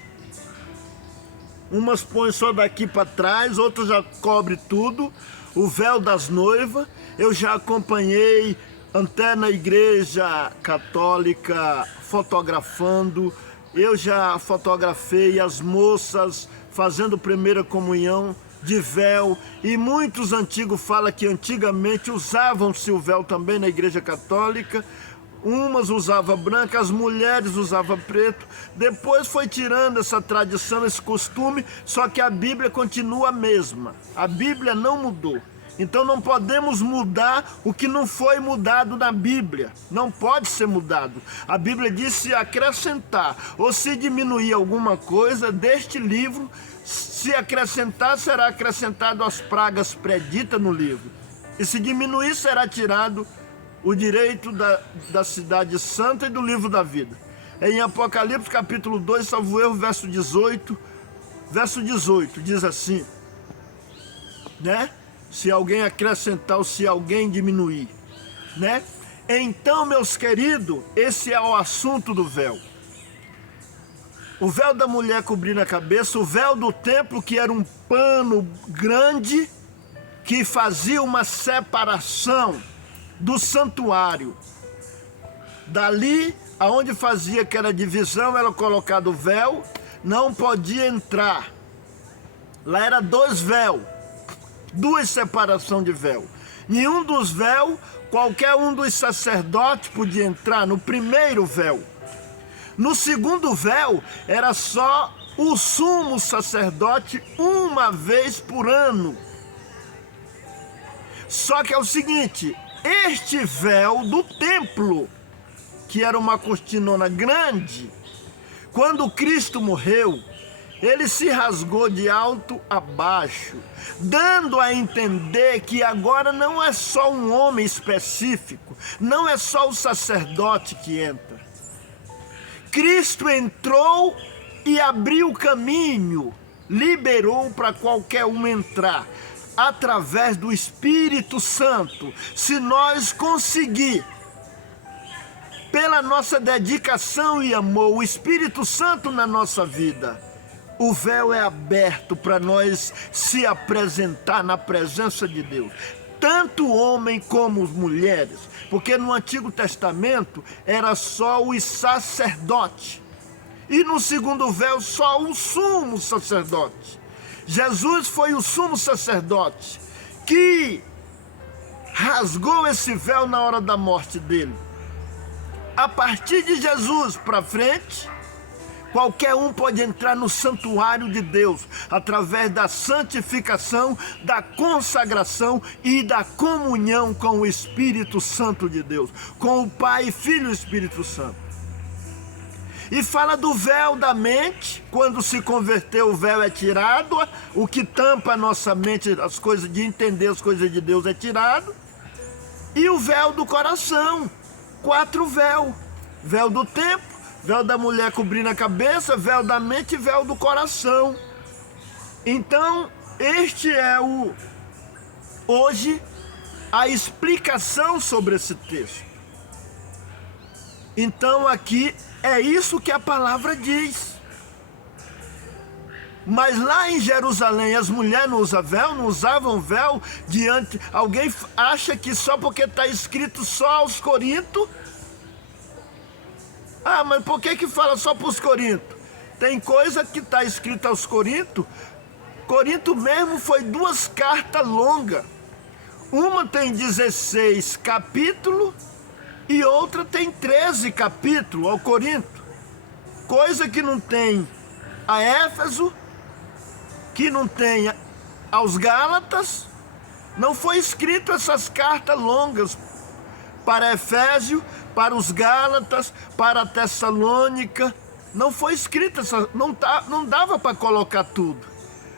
Umas põem só daqui para trás, outras já cobrem tudo. o véu das noivas, eu já acompanhei até na igreja católica fotografando, eu já fotografei as moças fazendo primeira comunhão de véu, e muitos antigos falam que antigamente usavam-se o véu também na igreja católica. Umas usavam branco, as mulheres usavam preto. Depois foi tirando essa tradição, esse costume, só que a Bíblia continua a mesma. A Bíblia não mudou. Então não podemos mudar o que não foi mudado na Bíblia. Não pode ser mudado. A Bíblia diz: se acrescentar ou se diminuir alguma coisa deste livro, se acrescentar, será acrescentado as pragas preditas no livro. E se diminuir, será tirado o direito da cidade santa e do livro da vida. Em Apocalipse capítulo 2, salvo erro, verso 18, diz assim, né? Se alguém acrescentar ou se alguém diminuir, né? Então, meus queridos, esse é o assunto do véu. O véu da mulher cobrindo a cabeça, o véu do templo, que era um pano grande que fazia uma separação do santuário. Dali, aonde fazia aquela divisão, era colocado o véu, não podia entrar. Lá era 2 véus, 2 separações de véu. Nenhum dos véus, qualquer um dos sacerdotes podia entrar no primeiro véu. No segundo véu, era só o sumo sacerdote uma vez por ano. Só que é o seguinte, este véu do templo, que era uma cortinona grande, quando Cristo morreu, ele se rasgou de alto a baixo, dando a entender que agora não é só um homem específico, não é só o sacerdote que entra. Cristo entrou e abriu o caminho, liberou para qualquer um entrar, através do Espírito Santo. Se nós conseguir, pela nossa dedicação e amor, o Espírito Santo na nossa vida, o véu é aberto para nós se apresentar na presença de Deus. Tanto homem como as mulheres, porque no Antigo Testamento era só os sacerdotes, e no segundo véu só o sumo sacerdote. Jesus foi o sumo sacerdote que rasgou esse véu na hora da morte dele. A partir de Jesus para frente, qualquer um pode entrar no santuário de Deus através da santificação, da consagração e da comunhão com o Espírito Santo de Deus, com o Pai, Filho e Espírito Santo. E fala do véu da mente. Quando se converteu, o véu é tirado, o que tampa a nossa mente, as coisas de entender as coisas de Deus, é tirado. E o véu do coração, 4 véus: véu do tempo, véu da mulher cobrindo a cabeça, véu da mente e véu do coração. Então, este é hoje a explicação sobre esse texto. Então aqui é isso que a palavra diz. Mas lá em Jerusalém as mulheres não usavam véu, não usavam véu diante. Alguém acha que só porque está escrito só aos Coríntios? Ah, mas por que fala só para os Coríntios? Tem coisa que está escrita aos Coríntios. Corinto mesmo foi 2 cartas longas. Uma tem 16 capítulos e outra tem 13 capítulos ao Corinto. Coisa que não tem a Éfeso, que não tem aos Gálatas. Não foi escrito essas cartas longas para Efésio, para os Gálatas, para a Tessalônica. Não foi escrito, não dava para colocar tudo.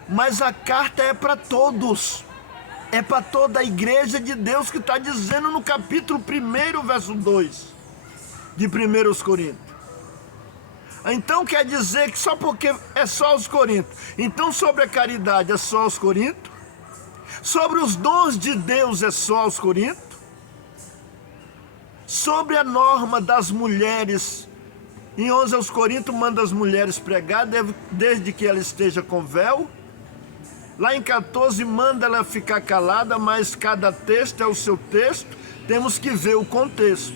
Mas a carta é para todos. É para toda a igreja de Deus, que está dizendo no capítulo 1, verso 2 de 1 Coríntios. Então quer dizer que só porque é só aos Coríntios. Então sobre a caridade é só aos Coríntios? Sobre os dons de Deus é só aos Coríntios? Sobre a norma das mulheres, em 11 aos Coríntios manda as mulheres pregar, desde que ela esteja com véu. Lá em 14 manda ela ficar calada, mas cada texto é o seu texto, temos que ver o contexto.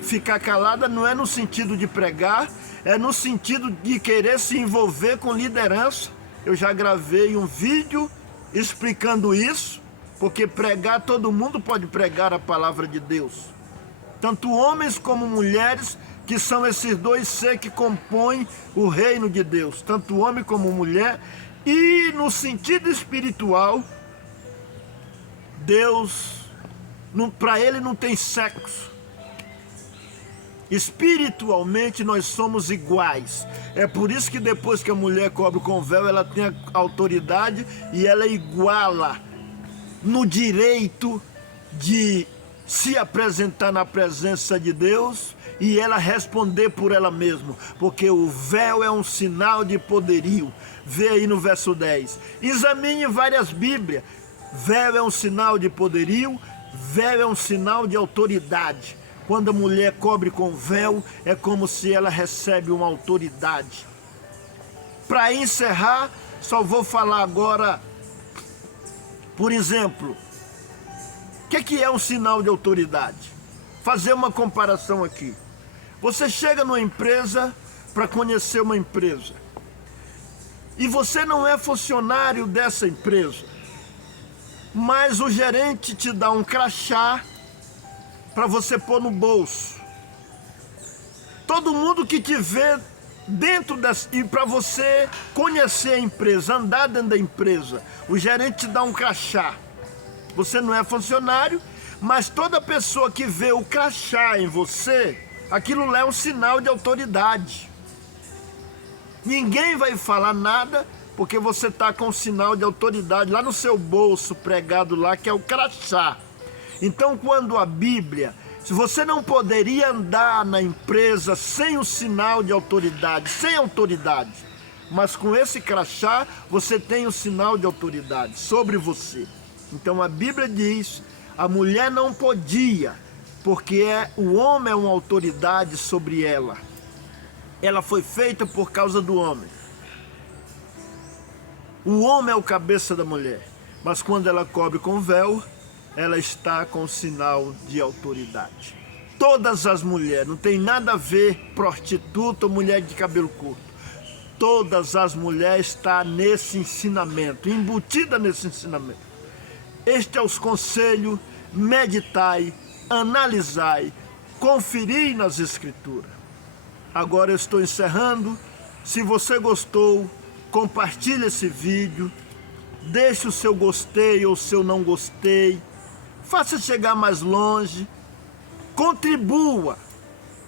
Ficar calada não é no sentido de pregar, é no sentido de querer se envolver com liderança. Eu já gravei um vídeo explicando isso, porque pregar, todo mundo pode pregar a palavra de Deus. Tanto homens como mulheres, que são esses dois seres que compõem o reino de Deus. Tanto homem como mulher. E no sentido espiritual, Deus, para ele não tem sexo. Espiritualmente nós somos iguais. É por isso que depois que a mulher cobre com véu, ela tem a autoridade e ela iguala no direito de se apresentar na presença de Deus e ela responder por ela mesma, porque o véu é um sinal de poderio. Vê aí no verso 10. Examine várias Bíblias. Véu é um sinal de poderio, véu é um sinal de autoridade. Quando a mulher cobre com véu, é como se ela recebe uma autoridade. Para encerrar, só vou falar agora, por exemplo, o que é um sinal de autoridade? Fazer uma comparação aqui. Você chega numa empresa para conhecer uma empresa. E você não é funcionário dessa empresa. Mas o gerente te dá um crachá para você pôr no bolso. Todo mundo que te vê dentro das... E para você conhecer a empresa, andar dentro da empresa, o gerente te dá um crachá. Você não é funcionário, mas toda pessoa que vê o crachá em você, aquilo lá é um sinal de autoridade. Ninguém vai falar nada, porque você está com um sinal de autoridade lá no seu bolso, pregado lá, que é o crachá. Então, quando a Bíblia, se você não poderia andar na empresa sem o sinal de autoridade, sem autoridade, mas com esse crachá, você tem o sinal de autoridade sobre você. Então, a Bíblia diz, a mulher não podia, porque o homem é uma autoridade sobre ela. Ela foi feita por causa do homem. O homem é o cabeça da mulher, mas quando ela cobre com véu, ela está com sinal de autoridade. Todas as mulheres, não tem nada a ver prostituta ou mulher de cabelo curto. Todas as mulheres estão nesse ensinamento, embutida nesse ensinamento. Este é os conselhos, meditai, analisai, conferi nas escrituras. Agora eu estou encerrando. Se você gostou, compartilhe esse vídeo, deixe o seu gostei ou o seu não gostei, faça chegar mais longe, contribua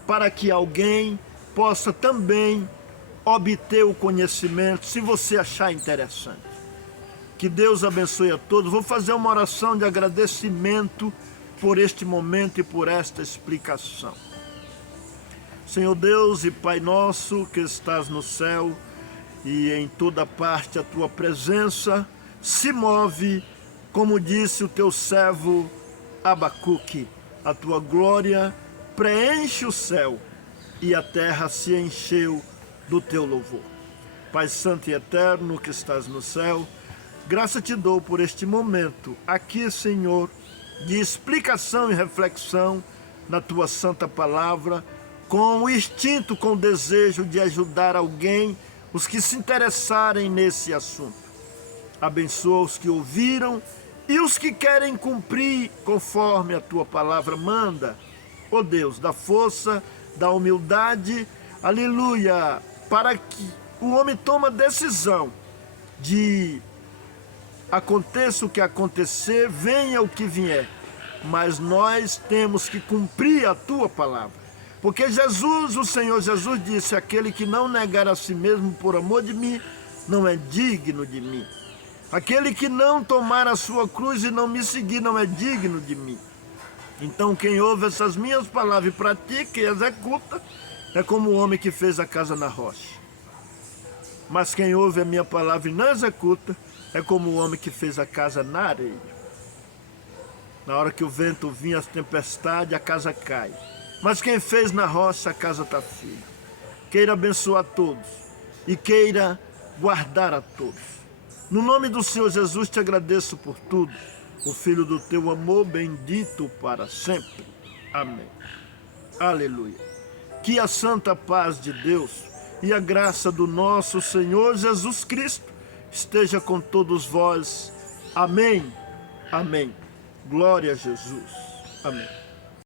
para que alguém possa também obter o conhecimento, se você achar interessante. Que Deus abençoe a todos. Vou fazer uma oração de agradecimento por este momento e por esta explicação. Senhor Deus e Pai nosso que estás no céu, e em toda parte a tua presença se move, como disse o teu servo Abacuque, a tua glória preenche o céu e a terra se encheu do teu louvor. Pai santo e eterno que estás no céu, graça te dou por este momento aqui, Senhor, de explicação e reflexão na tua santa palavra, com o instinto, com o desejo de ajudar alguém, os que se interessarem nesse assunto. Abençoa os que ouviram e os que querem cumprir conforme a tua palavra manda. Ó Deus, dá força, dá humildade, aleluia, para que o homem tome a decisão de aconteça o que acontecer, venha o que vier, mas nós temos que cumprir a tua palavra. Porque Jesus, o Senhor Jesus disse, aquele que não negar a si mesmo por amor de mim, não é digno de mim. Aquele que não tomar a sua cruz e não me seguir, não é digno de mim. Então quem ouve essas minhas palavras e pratica e executa, é como o homem que fez a casa na rocha. Mas quem ouve a minha palavra e não executa, é como o homem que fez a casa na areia. Na hora que o vento vinha, as tempestades, a casa cai. Mas quem fez na rocha, a casa está firme. Queira abençoar a todos e queira guardar a todos. No nome do Senhor Jesus te agradeço por tudo. O Filho do teu amor, bendito para sempre. Amém. Aleluia. Que a santa paz de Deus e a graça do nosso Senhor Jesus Cristo esteja com todos vós. Amém. Amém. Glória a Jesus. Amém.